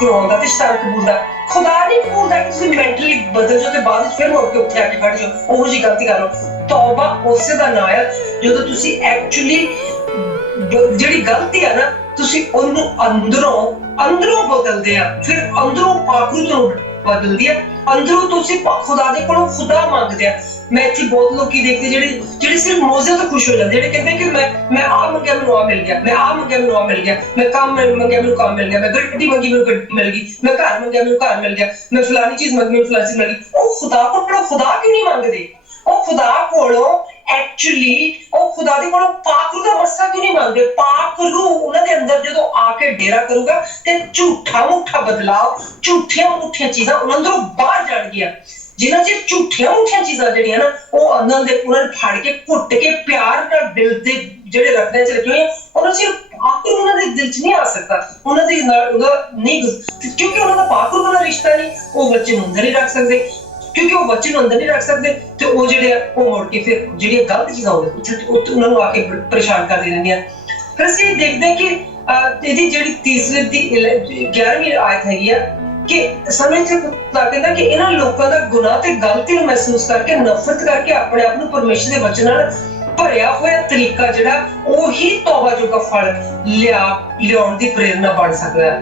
ਕਰਾਉਂਦਾ ਤੇ ਸ਼ੈਤਾਨ ਕਬੂਲਦਾ। ਖੁਦਾ ਨਹੀਂ ਕਬੂਲਦਾ ਕਿ ਤੁਸੀਂ ਮੈਂਟਲੀ ਬਦਲ ਜਾਓ ਤੇ ਬਾਅਦ ਵਿੱਚ ਫਿਰ ਮੁੜ ਕੇ ਉੱਥੇ ਆ ਕੇ ਬੈਠ ਜਾਓ, ਉਹੋ ਜਿਹੀ ਗਲਤੀ ਕਰ ਲਓ। ਤੌਬਾ ਉਸੇ ਦਾ ਨਾਂ ਹੈ ਜਦੋਂ ਤੁਸੀਂ ਐਕਚੁਅਲੀ ਜਿਹੜੀ ਗਲਤੀ ਆ ਨਾ ਤੁਸੀਂ ਉਹਨੂੰ ਅੰਦਰੋਂ ਬਦਲਦੇ ਆ, ਫਿਰ ਅੰਦਰੋਂ ਪਾਕਰੂ ਤੋਂ ਬਦਲਦੀ ਆ, ਅੰਦਰੋਂ ਤੁਸੀਂ ਖੁਦਾ ਦੇ ਕੋਲੋਂ ਖੁਦਾ ਮੰਗਦੇ ਆ। ਮੈਂ ਇੱਥੇ ਬਹੁਤ ਲੋਕੀ ਦੇਖਦੇ ਜਿਹੜੇ ਸਿਰਫ ਮੌਜੇ ਤੋਂ ਖੁਸ਼ ਹੋ ਜਾਂਦੇ, ਜਿਹੜੇ ਕਹਿੰਦੇ ਕਿ ਮੈਂ ਆਹ ਮੰਗਿਆ ਮੈਨੂੰ ਆਹ ਮਿਲ ਗਿਆ, ਮੈਂ ਆਹ ਮੰਗਿਆ ਮੈਨੂੰ ਆਹ ਮਿਲ ਗਿਆ, ਮੈਂ ਕੰਮ ਮੰਗਿਆ ਮੈਨੂੰ ਕੰਮ ਮਿਲ ਗਿਆ, ਮੈਂ ਗੱਡੀ ਮੰਗੀ ਮੈਨੂੰ ਗੱਡੀ ਮਿਲ ਗਈ, ਮੈਂ ਘਰ ਮੰਗਿਆ ਮੈਨੂੰ ਘਰ ਮਿਲ ਗਿਆ, ਮੈਂ ਫਲਾਨੀ ਚੀਜ਼ ਮੰਗੀ ਮੈਨੂੰ ਫਲਾਨੀ ਚੀਜ਼ ਮਿਲ ਗਈ। ਉਹ ਖੁਦਾ ਕੋਲੋਂ ਖੁਦਾ ਕਿਉਂ ਨਹੀਂ ਮੰਗਦੇ? ਉਹ ਖੁਦਾ ਕੋਲੋਂ ਐਕਚੁਅਲੀ ਉਹ ਖੁਦਾ ਦੇ ਕੋਲੋਂ ਪਾਕ ਦਾ ਮਸਲਾ ਕਿਉਂ ਨਹੀਂ ਮੰਗਦੇ? ਪਾਕ ਰੂਹ ਉਹਨਾਂ ਦੇ ਅੰਦਰ ਜਦੋਂ ਆ ਕੇ ਡੇਰਾ ਕਰੂਗਾ ਤੇ ਝੂਠਾ ਮੂਠਾ ਬਦਲਾਵ, ਝੂਠੀਆਂ ਮੂਠੀਆਂ ਚੀਜ਼ਾਂ ਉਹਨਾਂ ਅੰਦਰੋਂ ਬਾਹਰ ਜਾਣਗੀਆਂ। ਜਿਨ੍ਹਾਂ ਚਿਰ ਝੂਠੀਆਂ ਮੂਠੀਆਂ ਚੀਜ਼ਾਂ ਜਿਹੜੀਆਂ ਨਾ ਉਹ ਅੰਦਰ ਦੇ ਉਹਨਾਂ ਨੂੰ ਫੜ ਕੇ ਘੁੱਟ ਕੇ ਪਿਆਰ ਨਾਲ ਦਿਲ ਦੇ ਜਿਹੜੇ ਰੱਖਣੇ ਚ ਰੱਖੇ ਹੋਏ ਉਹਨਾਂ ਚਿਰ ਪਾਕ ਉਹਨਾਂ ਦੇ ਦਿਲ ਚ ਨਹੀਂ ਆ ਸਕਦਾ, ਉਹਨਾਂ ਦੇ ਨਾਲ ਉਹਦਾ ਨਹੀਂ, ਕਿਉਂਕਿ ਉਹਨਾਂ ਦਾ ਪਾਕ ਰੂਹ ਨਾਲ ਰਿਸ਼ਤਾ ਨਹੀਂ। ਉਹ ਬੱਚੇ ਨੂੰ ਅੰਦਰ ਨਹੀਂ ਰੱਖ ਸਕਦੇ, ਕਿਉਂਕਿ ਉਹ ਬੱਚੇ ਨੂੰ ਅੰਦਰ ਨਹੀਂ ਰੱਖ ਸਕਦੇ ਤੇ ਉਹ ਜਿਹੜੇ ਆ ਉਹ ਮੁੜ ਕੇ ਫਿਰ ਜਿਹੜੀਆਂ ਗਲਤ ਚੀਜ਼ਾਂ ਉਹਨਾਂ ਨੂੰ ਆ ਕੇ ਪਰੇਸ਼ਾਨ ਕਰਦੇ ਰਹਿੰਦੀਆਂ। ਫਿਰ ਅਸੀਂ ਦੇਖਦੇ ਕਿ ਇਹਦੀ ਜਿਹੜੀ ਤੀਸਰੇ ਦੀ 11ਵੀਂ ਆਇਤ ਹੈਗੀ ਆ ਕਿ ਸਾਨੂੰ ਇੱਥੇ ਕਹਿੰਦਾ ਕਿ ਇਹਨਾਂ ਲੋਕਾਂ ਦਾ ਗੁਨਾਹ ਤੇ ਗਲਤੀ ਨੂੰ ਮਹਿਸੂਸ ਕਰਕੇ ਨਫ਼ਰਤ ਕਰਕੇ ਆਪਣੇ ਆਪ ਨੂੰ ਪਰਮੇਸ਼ਰ ਦੇ ਵਚਨ ਨਾਲ ਭਰਿਆ ਹੋਇਆ ਤਰੀਕਾ ਜਿਹੜਾ ਉਹੀ ਤੌਬਾ ਜੋਗਾ ਫਲ ਲਿਆਉਣ ਦੀ ਪ੍ਰੇਰਨਾ ਬਣ ਸਕਦਾ ਹੈ।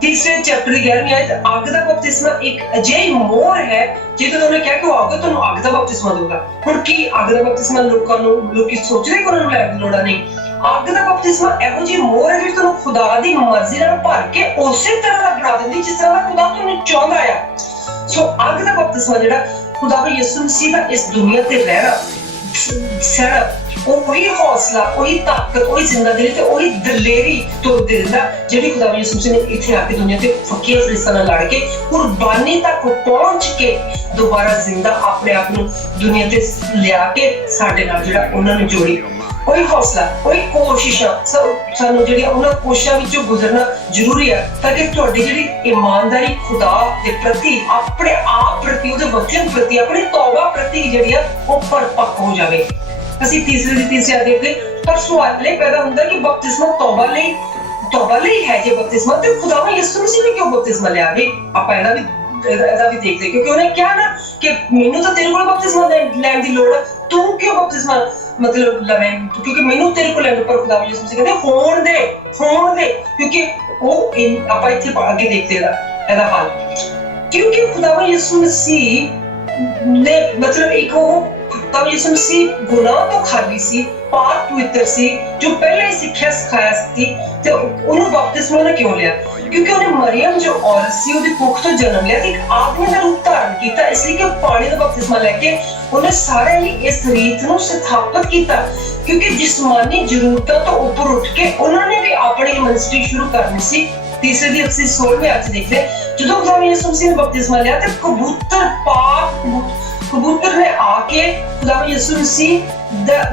ਤੀਸਰੇ ਚੈਪਟਰ ਦੀ 11ਵੀਂ ਆਇਤ, ਅੱਗ ਦਾ ਬਪਤਿਸਮਾ ਇੱਕ ਅਜਿਹੀ ਮੋਹਰ ਹੈ ਜਿਹਦੇ ਤੋਂ ਉਹਨੇ ਕਿਹਾ ਕਿ ਉਹ ਆਊਗਾ ਤੁਹਾਨੂੰ ਅੱਗ ਦਾ ਬਪਤਿਸਮਾ ਦੇਊਗਾ। ਹੁਣ ਕੀ ਅੱਗ ਦਾ ਬਪਤਿਸਮਾ ਲੋਕੀ ਸੋਚਦੇ ਕਿ ਉਹਨਾਂ ਨੂੰ ਲੈਣ ਦੀ ਲੋੜ ਨਹੀਂ। ਅੱਗ ਦਾ ਬਪਤਿਸਮਾ ਇਹੋ ਜਿਹੀ ਮੋਹਰ ਹੈ ਜਿਹੜੀ ਤੁਹਾਨੂੰ ਖੁਦਾ ਦੀ ਮਰਜ਼ੀ ਨਾਲ ਭਰ ਕੇ ਉਸੇ ਤਰ੍ਹਾਂ ਦਾ ਬਣਾ ਦਿੰਦੀ ਜਿਸ ਤਰ੍ਹਾਂ ਦਾ ਖੁਦਾ ਤੁਹਾਨੂੰ ਚਾਹੁੰਦਾ ਆ। ਸੋ ਅੱਗ ਦਾ ਬਪਤਿਸਮਾ ਜਿਹੜਾ ਖੁਦਾ ਯਿਸੂ ਮਸੀਹ ਦਾ ਇਸ ਦੁਨੀਆ ਤੇ ਰਹਿਣਾ ਸਹਿਣਾ, ਉਹੀ ਹੌਸਲਾ, ਉਹੀ ਤਾਕਤ, ਉਹੀ ਜ਼ਿੰਦਗੀ ਤੇ ਉਹੀ ਦਲੇਰੀ ਤੁਰ ਦਿੰਦਾ ਜਿਹੜੀ ਖੁਦਾ ਯਿਸੂ ਮਸੀਹ ਨੇ ਇੱਥੇ ਆ ਕੇ ਦੁਨੀਆ ਤੇ ਫਕੀਰ ਫਰਿਸ਼ਤਾਂ ਨਾਲ ਲੜ ਕੇ ਕੁਰਬਾਨੀ ਤੱਕ ਪਹੁੰਚ ਕੇ ਦੁਬਾਰਾ ਜ਼ਿੰਦਾ ਆਪਣੇ ਆਪ ਨੂੰ ਦੁਨੀਆ ਤੇ ਲਿਆ ਕੇ ਸਾਡੇ ਨਾਲ ਜਿਹੜਾ ਉਹਨਾਂ ਨੂੰ ਜੋੜੀ। ਉਹੀ ਹੌਸਲਾ, ਉਹੀ ਕੋਸ਼ਿਸ਼ਾਂ ਸਾਨੂੰ ਜਿਹੜੀਆਂ ਉਹਨਾਂ ਕੋਸ਼ਿਸ਼ਾਂ ਵਿੱਚੋਂ ਗੁਜ਼ਰਨਾ ਜ਼ਰੂਰੀ ਹੈ ਤਾਂ ਕਿ ਤੁਹਾਡੀ ਜਿਹੜੀ ਇਮਾਨਦਾਰੀ ਖੁਦਾ ਦੇ ਪ੍ਰਤੀ, ਆਪਣੇ ਆਪ ਪ੍ਰਤੀ, ਉਹਦੇ ਵਚਨ ਪ੍ਰਤੀ, ਆਪਣੀ ਤੌਬਾ ਪ੍ਰਤੀ ਜਿਹੜੀ ਆ ਉਹ ਪਰਪੱਕ ਹੋ ਜਾਵੇ। ਅਸੀਂ ਤੀਸਰੇ ਦੇਖਦੇ ਪਰ ਸਵਾਲ ਇਹ ਪੈਦਾ ਹੁੰਦਾ ਕਿ ਬਪਤਿਸਮਾ ਤੌਬਾ ਲਈ ਹੈ। ਜੇ ਬਪਤਿਸਮਾ ਤੇ ਖੁਦਾ ਯਿਸੂ ਮਸੀਹ ਨੇ ਕਿਉਂ ਬਪਤਿਸਮਾ ਲਿਆ? ਵੀ ਆਪਾਂ ਇਹਦਾ ਵੀ ਦੇਖਦੇ ਕਿਉਂਕਿ ਉਹਨੇ ਕਿਹਾ ਨਾ ਕਿ ਮੈਨੂੰ ਤਾਂ ਤੇਰੇ ਕੋਲ ਬਪਤਿਸਮਾ ਲੈਣ ਦੀ ਲੋੜ ਹੈ, ਤੂੰ ਕਿਉਂ ਬਪਤਿਸਮਾ ਮਤਲਬ ਲਵੇਂ? ਕਿਉਂਕਿ ਮੈਨੂੰ ਤੇਰੇ ਕੋਲ ਲੈਣ ਪਰ ਖੁਦਾ ਯਿਸੂ ਮਸੀਹ ਕਹਿੰਦੇ ਹੋਣ ਦੇ ਕਿਉਂਕਿ ਉਹ ਆਪਾਂ ਇੱਥੇ ਅੱਗੇ ਦੇਖਦੇ ਇਹਦਾ ਹਾਲ। क्योंकि खुदावन यीशु मसीह ने मतलब एक वो खुदावन यीशु मसीह गुनाह तो खाली सी, पाक पवित्र सी, जो पहले ही सिक्ख्या सिखाया सी, ते उन्हें बपतिस्मा ने क्यों लिया? क्योंकि उन्हें मरियम जो औरत सी उहदी कुख तो जन्म लिया, एक आदमी का रूप धारण किया, इसलिए कि पानी का बपतिस्मा लेके उन्हें सारे लिए इस रीत को स्थापित किया। क्योंकि जिस्मानी जरूरतों तो ऊपर उठ के उन्होंने भी अपनी मिनिस्ट्री शुरू करनी सी। तीसरे दी 16वें आयत देखते हैं, जो खुदावन यीशु मसीह ने बपतिस्मा लिया तो कबूतर पाक कबूतर ने आके खुदावन यीशु मसीह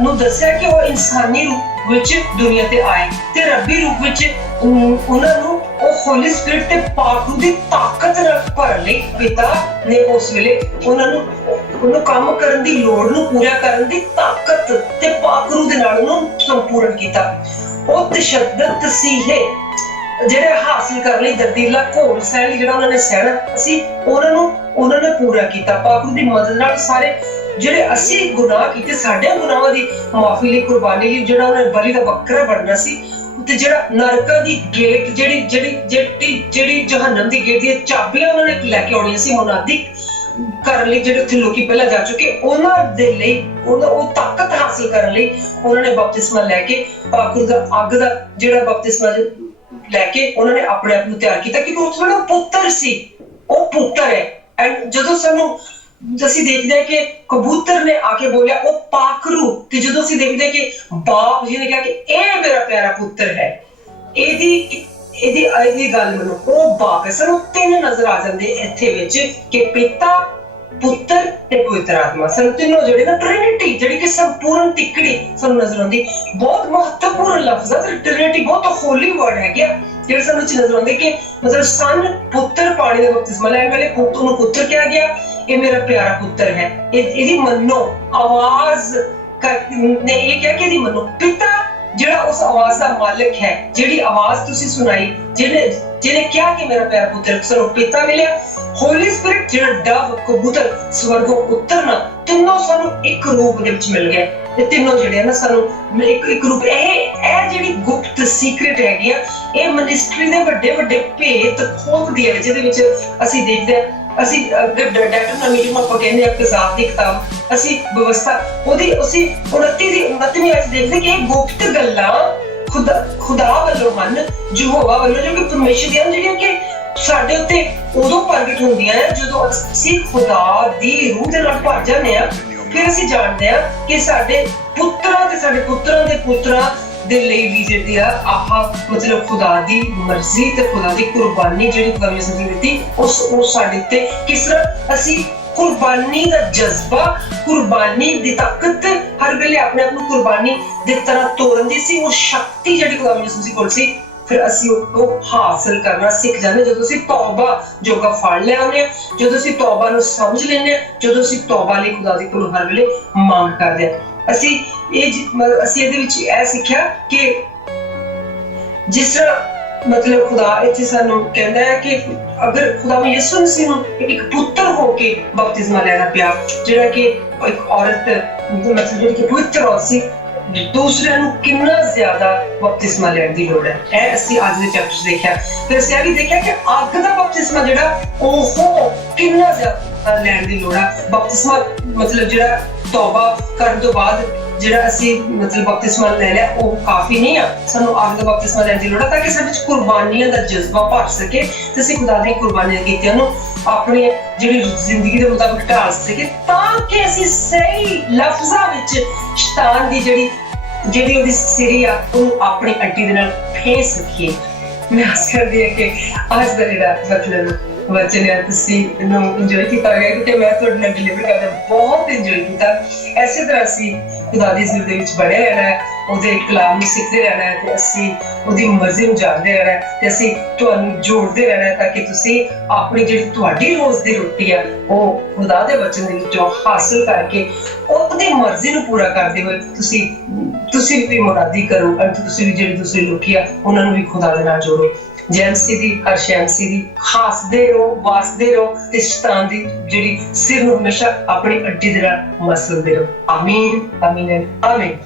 ਨੂੰ ਦੱਸਿਆ ਕਿ ਉਹ ਇਨਸਾਨੀ ਰੂਪ ਵਿੱਚ ਦੁਨੀਆ ਤੇ ਆਏ ਤੇ ਰੱਬੀ ਰੂਪ ਵਿੱਚ ਉਹਨਾਂ ਨੂੰ ਉਹ ਹੋਲੀ ਸਪਿਰਿਟ ਤੇ ਪਾਕ ਰੂਹ ਦੀ ਤਾਕਤ ਨਾਲ ਭਰਨ ਲਈ ਪਿਤਾ ਨੇ ਉਸ ਵੇਲੇ ਉਹਨਾਂ ਨੂੰ ਕੰਮ ਕਰਨ ਦੀ ਲੋੜ ਨੂੰ ਪੂਰਾ ਕਰਨ ਦੀ ਤਾਕਤ ਤੇ ਪਾਕ ਰੂਹ ਦੇ ਨਾਲ ਉਹਨੂੰ ਸੰਪੂਰਨ ਕੀਤਾ। ਉਹ ਤਸ਼ੱਦਦ ਤਸੀਹੇ ਜਿਹੜੇ ਹਾਸਿਲ ਕਰਨ ਲਈ ਦਰਦੀਲਾ ਘੋਲ ਸਹਿਣ ਜਿਹੜਾ ਉਹਨਾਂ ਨੇ ਸਹਿਣਾ ਸੀ ਉਹਨਾਂ ਨੇ ਪੂਰਾ ਕੀਤਾ। ਪਾਕ ਰੂਹ ਦੀ ਮਦਦ ਨਾਲ ਸਾਰੇ ਜਿਹੜੇ ਅਸੀਂ ਗੁਨਾਹ ਕੀਤੇ ਸਾਡੇ ਗੁਨਾਹਾਂ ਦੀ ਮਾਫੀ ਲਈ ਕੁਰਬਾਨੀ ਲਈ ਜਿਹੜਾ ਉਹਨਾਂ ਨੇ ਬਲੀ ਦਾ ਬੱਕਰਾ ਬਣਨਾ ਸੀ ਤੇ ਜਿਹੜਾ ਨਰਕਾਂ ਦੀ ਗੇਟ ਜਿਹੜੀ ਜਹੰਨਮ ਦੀ ਗੇਟ ਦੀਆਂ ਚਾਬੀਆਂ ਉਹਨਾਂ ਨੇ ਲੈ ਕੇ ਆਉਣੀਆਂ ਸੀ ਮੁਨਾਦੀ ਕਰਨ ਲਈ ਜਿਹੜੇ ਉੱਥੇ ਲੋਕੀ ਪਹਿਲਾਂ ਜਾ ਚੁੱਕੇ ਉਹਨਾਂ ਦੇ ਲਈ ਉਹ ਤਾਕਤ ਹਾਸਿਲ ਕਰਨ ਲਈ ਉਹਨਾਂ ਨੇ ਬਪਤਿਸਮਾ ਲੈ ਕੇ ਪਾਕ ਰੂਹ ਦਾ ਅੱਗ ਦਾ ਜਿਹੜਾ ਬਪਤਿਸਮਾ ਲੈ ਕੇ ਉਹਨਾਂ ਨੇ ਆਪਣੇ ਆਪ ਨੂੰ ਤਿਆਰ ਕੀਤਾ ਕਿਉਂਕਿ ਉਸ ਵੇਲੇ ਉਹ ਪੁੱਤਰ ਸੀ, ਉਹ ਪੁੱਤਰ ਹੈ। ਐਂਡ ਜਦੋਂ ਸਾਨੂੰ ਅਸੀਂ ਦੇਖਦੇ ਹਾਂ ਕਿ ਕਬੂਤਰ ਨੇ ਆ ਕੇ ਬੋਲਿਆ ਉਹ ਪਾਕ ਰੂਹ, ਤੇ ਜਦੋਂ ਅਸੀਂ ਦੇਖਦੇ ਹਾਂ ਕਿ ਬਾਪ ਜੀ ਨੇ ਕਿਹਾ ਕਿ ਇਹ ਮੇਰਾ ਪਿਆਰਾ ਪੁੱਤਰ ਹੈ, ਇਹਦੀ ਗੱਲ ਮੈਨੂੰ ਉਹ ਬਾਪ ਹੈ। ਸਾਨੂੰ ਤਿੰਨ ਨਜ਼ਰ ਆ ਜਾਂਦੇ ਇੱਥੇ ਵਿੱਚ ਕਿ ਪਿਤਾ ਪੁੱਤਰ ਤੇ ਪਵਿੱਤਰ ਆਤਮਾ, ਸਾਨੂੰ ਤਿੰਨੋਂ ਜਿਹੜੇ ਨਾ ਟ੍ਰਿਨਿਟੀ ਜਿਹੜੀ ਕਿ ਸੰਪੂਰਨ ਤਿੱਕੜੀ ਸਾਨੂੰ ਨਜ਼ਰ ਆਉਂਦੀ। ਬਹੁਤ ਮਹੱਤਵਪੂਰਨ ਲਫ਼ਜ਼ ਹੈ ਟ੍ਰਿਨਿਟੀ, ਬਹੁਤ ਹੋਲੀ ਵਰਡ ਹੈ ਜਿਹੜੇ ਸਾਨੂੰ ਚ ਨਜ਼ਰ ਆਉਂਦੇ ਕਿ ਮਤਲਬ ਸਨ ਪੁੱਤਰ ਪਾਣੀ ਦਾ ਬਪਤਿਸਮਾ ਲੈਣ ਵਾਲੇ ਪੁੱਤ ਨੂੰ ਪੁੱਤਰ ਕਿਹਾ ਗਿਆ, ਇਹ ਮੇਰਾ ਪਿਆਰਾ ਪੁੱਤਰ ਹੈ। ਇਹਦੀ ਮੰਨੋ ਆਵਾਜ਼ ਨੇ ਇਹ ਕਿਹਾ ਕਿ ਇਹਦੀ ਮੰਨੋ। ਪਿਤਾ ਜਿਹੜਾ ਉਸ ਆਵਾਜ਼ ਦਾ ਮਾਲਕ ਹੈ, ਜਿਹੜੀ ਆਵਾਜ਼ ਤੁਸੀਂ ਸੁਣਾਈ, ਜਿਹਨੇ ਕਿਹਾ ਕਿ ਮੇਰਾ ਪਿਆਰਾ ਪੁੱਤਰ, ਸਾਨੂੰ ਪਿਤਾ ਮਿਲਿਆ। ਹੋਲੀ ਸਪਿਰਿਟ ਜਿਹੜਾ ਡਵ ਕਬੂਤਰ ਸਵਰਗੋਂ ਉਤਰਨਾ, ਤਿੰਨੋਂ ਸਾਨੂੰ ਇੱਕ ਰੂਪ ਦੇ ਵਿੱਚ ਮਿਲ ਗਏ। ਇਹ ਤਿੰਨੋਂ ਜਿਹੜੇ ਨਾ ਸਾਨੂੰ ਇੱਕ ਰੂਪ, ਇਹ ਜਿਹੜੀ ਗੁਪਤ ਸੀਕ੍ਰੇਟ ਹੈਗੀ ਆ, ਇਹ ਮਿਨਿਸਟਰੀ ਦੇ ਵੱਡੇ ਵੱਡੇ ਭੇਤ ਖੋਲਦੀ ਹੈ ਜਿਹਦੇ ਵਿੱਚ ਅਸੀਂ ਦੇਖਦੇ ਹਾਂ। ਅਸੀਂ ਡੈਟਰੋਨੋਮੀ ਨੂੰ ਆਪਾਂ ਕਹਿੰਦੇ ਆ ਕਜ਼ਾਤ ਦੀ ਕਿਤਾਬ, ਅਸੀਂ ਵਿਵਸਥਾ ਉਹਦੀ ਅਸੀਂ 29ਵੀਂ ਆਇਤ ਦੇਖਦੇ ਕਿ ਇਹ ਗੁਪਤ ਗੱਲਾਂ ਖੁਦਾ ਵੱਲੋਂ ਹਨ, ਯਹੋਵਾ ਵੱਲੋਂ, ਜੋ ਕਿ ਪਰਮੇਸ਼ਰ ਦੀਆਂ ਜਿਹੜੀਆਂ ਕਿ ਸਾਡੇ ਉੱਤੇ ਉਦੋਂ ਪ੍ਰਗਟ ਹੁੰਦੀਆਂ ਨੇ ਜਦੋਂ ਅਸੀਂ ਖੁਦਾ ਦੀ ਰੂਹ ਦੇ ਨਾਲ ਭਰ ਜਾਂਦੇ ਆ। ਫਿਰ ਅਸੀਂ ਜਾਣਦੇ ਆ ਕਿ ਸਾਡੇ ਪੁੱਤਰਾਂ ਤੇ ਸਾਡੇ ਪੁੱਤਰਾਂ ਦੇ ਪੁੱਤਰਾਂ ਦੇ ਲਈ ਵੀ ਜਿਹੜੀ ਆ ਆਹ ਮਤਲਬ ਖੁਦਾ ਦੀ ਮਰਜ਼ੀ ਤੇ ਖੁਦਾ ਦੀ ਕੁਰਬਾਨੀ ਜਿਹੜੀ ਖੁਦਾ ਨੇ ਸਾਨੂੰ ਦਿੱਤੀ, ਉਹ ਸਾਡੇ ਉੱਤੇ ਕਿਸ ਤਰ੍ਹਾਂ ਅਸੀਂ ਕੁਰਬਾਨੀ ਦਾ ਜਜ਼ਬਾ, ਕੁਰਬਾਨੀ ਦੀ ਤਾਕਤ, ਹਰ ਵੇਲੇ ਆਪਣੇ ਆਪ ਨੂੰ ਕੁਰਬਾਨੀ ਦੀ ਤਰ੍ਹਾਂ ਤੋਰਨ ਦੀ ਸੀ ਉਹ ਸ਼ਕਤੀ ਜਿਹੜੀ ਖੁਦਾ ਨੇ ਸਾਨੂੰ ਕੋਲ ਸੀ। ਫਿਰ ਅਸੀਂ ਉਹ ਹਾਸਲ ਕਰਨਾ ਸਿੱਖ ਜਾਂਦੇ ਜਦੋਂ ਅਸੀਂ ਤੌਬਾ ਜੋਗਾ ਫੜ ਲਿਆਉਂਦੇ ਹਾਂ, ਜਦੋਂ ਅਸੀਂ ਤੌਬਾ ਨੂੰ ਸਮਝ ਲੈਂਦੇ ਹਾਂ, ਜਦੋਂ ਅਸੀਂ ਤੌਬਾ ਲਈ ਖੁਦਾ ਦੇ ਕੋਲੋਂ ਹਰ ਵੇਲੇ ਮੰਗ ਕਰਦੇ ਹਾਂ। ਅਸੀਂ ਇਹਦੇ ਵਿੱਚ ਇਹ ਸਿੱਖਿਆ ਕਿ ਜਿਸ ਤਰ੍ਹਾਂ ਮਤਲਬ ਖੁਦਾ ਇੱਥੇ ਸਾਨੂੰ ਕਹਿੰਦਾ ਹੈ ਕਿ ਅਗਰ ਖੁਦਾ ਨੂੰ ਯਿਸੂ ਮਸੀਹ ਨੂੰ ਇੱਕ ਪੁੱਤਰ ਹੋ ਕੇ ਬਪਤਿਸਮਾ ਲੈਣਾ ਪਿਆ, ਜਿਹੜਾ ਕਿ ਇੱਕ ਔਰਤ ਮਤਲਬ ਜਿਹੜੀ ਕਿ ਪਵਿੱਤਰ ਔਰਤ ਸੀ, ਦੂਸਰਿਆਂ ਨੂੰ ਕਿੰਨਾ ਜ਼ਿਆਦਾ ਬਪਤਿਸਮਾ ਲੈਣ ਦੀ ਲੋੜ ਹੈ। ਇਹ ਅਸੀਂ ਅੱਜ ਦੇ ਚੈਪਟਰ 'ਚ ਦੇਖਿਆ। ਫਿਰ ਅਸੀਂ ਇਹ ਵੀ ਦੇਖਿਆ ਕਿ ਅੱਗ ਦਾ ਬਪਤਿਸਮਾ ਜਿਹੜਾ ਉਹ ਕਿੰਨਾ ਜ਼ਿਆਦਾ ਲੈਣ ਦੀ ਲੋੜ ਹੈ। ਬਪਤਿਸਮਾ ਮਤਲਬ ਜਿਹੜਾ ਤੌਬਾ ਕਰਨ ਤੋਂ ਬਾਅਦ ਜਿਹੜਾ ਅਸੀਂ ਮਤਲਬ ਬਪਤਿਸਮਾ ਲੈ ਲਿਆ ਉਹ ਕਾਫੀ ਨਹੀਂ ਆ, ਸਾਨੂੰ ਅੱਗ ਦਾ ਬਪਤਿਸਮਾ ਲੈਣ ਦੀ ਲੋੜ ਹੈ ਤਾਂ ਕਿ ਸਾਡੇ 'ਚ ਕੁਰਬਾਨੀਆਂ ਦਾ ਜਜ਼ਬਾ ਭਰ ਸਕੇ ਤੇ ਅਸੀਂ ਖੁਦਾ ਦੀਆਂ ਕੁਰਬਾਨੀਆਂ ਕੀਤੀਆਂ ਨੂੰ ਆਪਣੀ ਜਿਹੜੀ ਜ਼ਿੰਦਗੀ ਦੇ ਮੁਤਾਬਿਕ ਢਾਲ ਸਕੇ, ਤਾਂ ਕਿ ਅਸੀਂ ਸਹੀ ਲਫ਼ਜ਼ਾਂ ਵਿੱਚ ਸ਼ੈਤਾਨ ਦੀ ਜਿਹੜੀ ਉਹਦੀ ਸਿਰੀ ਆ ਉਹਨੂੰ ਆਪਣੀ ਅੱਡੀ ਦੇ ਨਾਲ ਫੇਰ ਸਕੀਏ। ਮੈਂ ਆਸ ਕਰਦੀ ਹਾਂ ਕਿ ਅੱਜ ਦਾ ਜਿਹੜਾ ਮਤਲਬ ਵਚਨ ਹੈ ਤੁਸੀਂ ਇਹਨੂੰ ਇੰਜੋਏ ਕੀਤਾ ਹੋਵੇਗਾ, ਕਿਉਂਕਿ ਮੈਂ ਤੁਹਾਡੇ ਨਾਲ ਡਿਲੀਵਰ ਕਰਦਾ ਬਹੁਤ ਇੰਜੋਏ ਕੀਤਾ। ਐਸੇ ਤਰ੍ਹਾਂ ਅਸੀਂ ਖੁਦਾ ਦੀ ਜ਼ਿੰਦਗੀ ਵਿੱਚ ਬਣੇ ਰਹਿਣਾ ਹੈ, ਉਹਦੇ ਕਲਾਮ ਨੂੰ ਸਿੱਖਦੇ ਰਹਿਣਾ ਹੈ ਤੇ ਅਸੀਂ ਉਹਦੀ ਮਰਜ਼ੀ ਨੂੰ ਜਾਣਦੇ ਰਹਿਣਾ ਹੈ ਤੇ ਅਸੀਂ ਤੁਹਾਨੂੰ ਜੋੜਦੇ ਰਹਿਣਾ ਹੈ ਤਾਂ ਕਿ ਤੁਸੀਂ ਆਪਣੀ ਜਿਹੜੀ ਤੁਹਾਡੀ ਰੋਜ਼ ਦੀ ਰੋਟੀ ਆ ਉਹ ਖੁਦਾ ਦੇ ਵਚਨ ਦੇ ਵਿੱਚੋਂ ਹਾਸਲ ਕਰਕੇ ਉਹਦੀ ਮਰਜ਼ੀ ਨੂੰ ਪੂਰਾ ਕਰਦੇ ਹੋਏ ਤੁਸੀਂ ਵੀ ਮੁਰਾਦੀ ਕਰੋ ਅਤੇ ਤੁਸੀਂ ਵੀ ਜਿਹੜੇ ਦੂਸਰੇ ਲੋਕੀ ਆ ਉਹਨਾਂ ਨੂੰ ਵੀ ਖੁਦਾ ਦੇ ਨਾਲ ਜੋੜੋ। ਜੈਮਸੀ ਦੀ ਹਰਸ਼ੈਮਸੀ ਦੀ ਹਾਸਦੇ ਰਹੋ, ਵਾਸਦੇ ਰਹੋ ਤੇ ਸ਼ੈਤਾਨ ਦੀ ਜਿਹੜੀ ਸਿਰ ਨੂੰ ਹਮੇਸ਼ਾ ਆਪਣੀ ਅੱਡੀ ਦੇ ਨਾਲ ਮਸਲਦੇ ਰਹੋ। ਆਮੀਨ, ਆਮੀਨ, ਆਮੀਨ।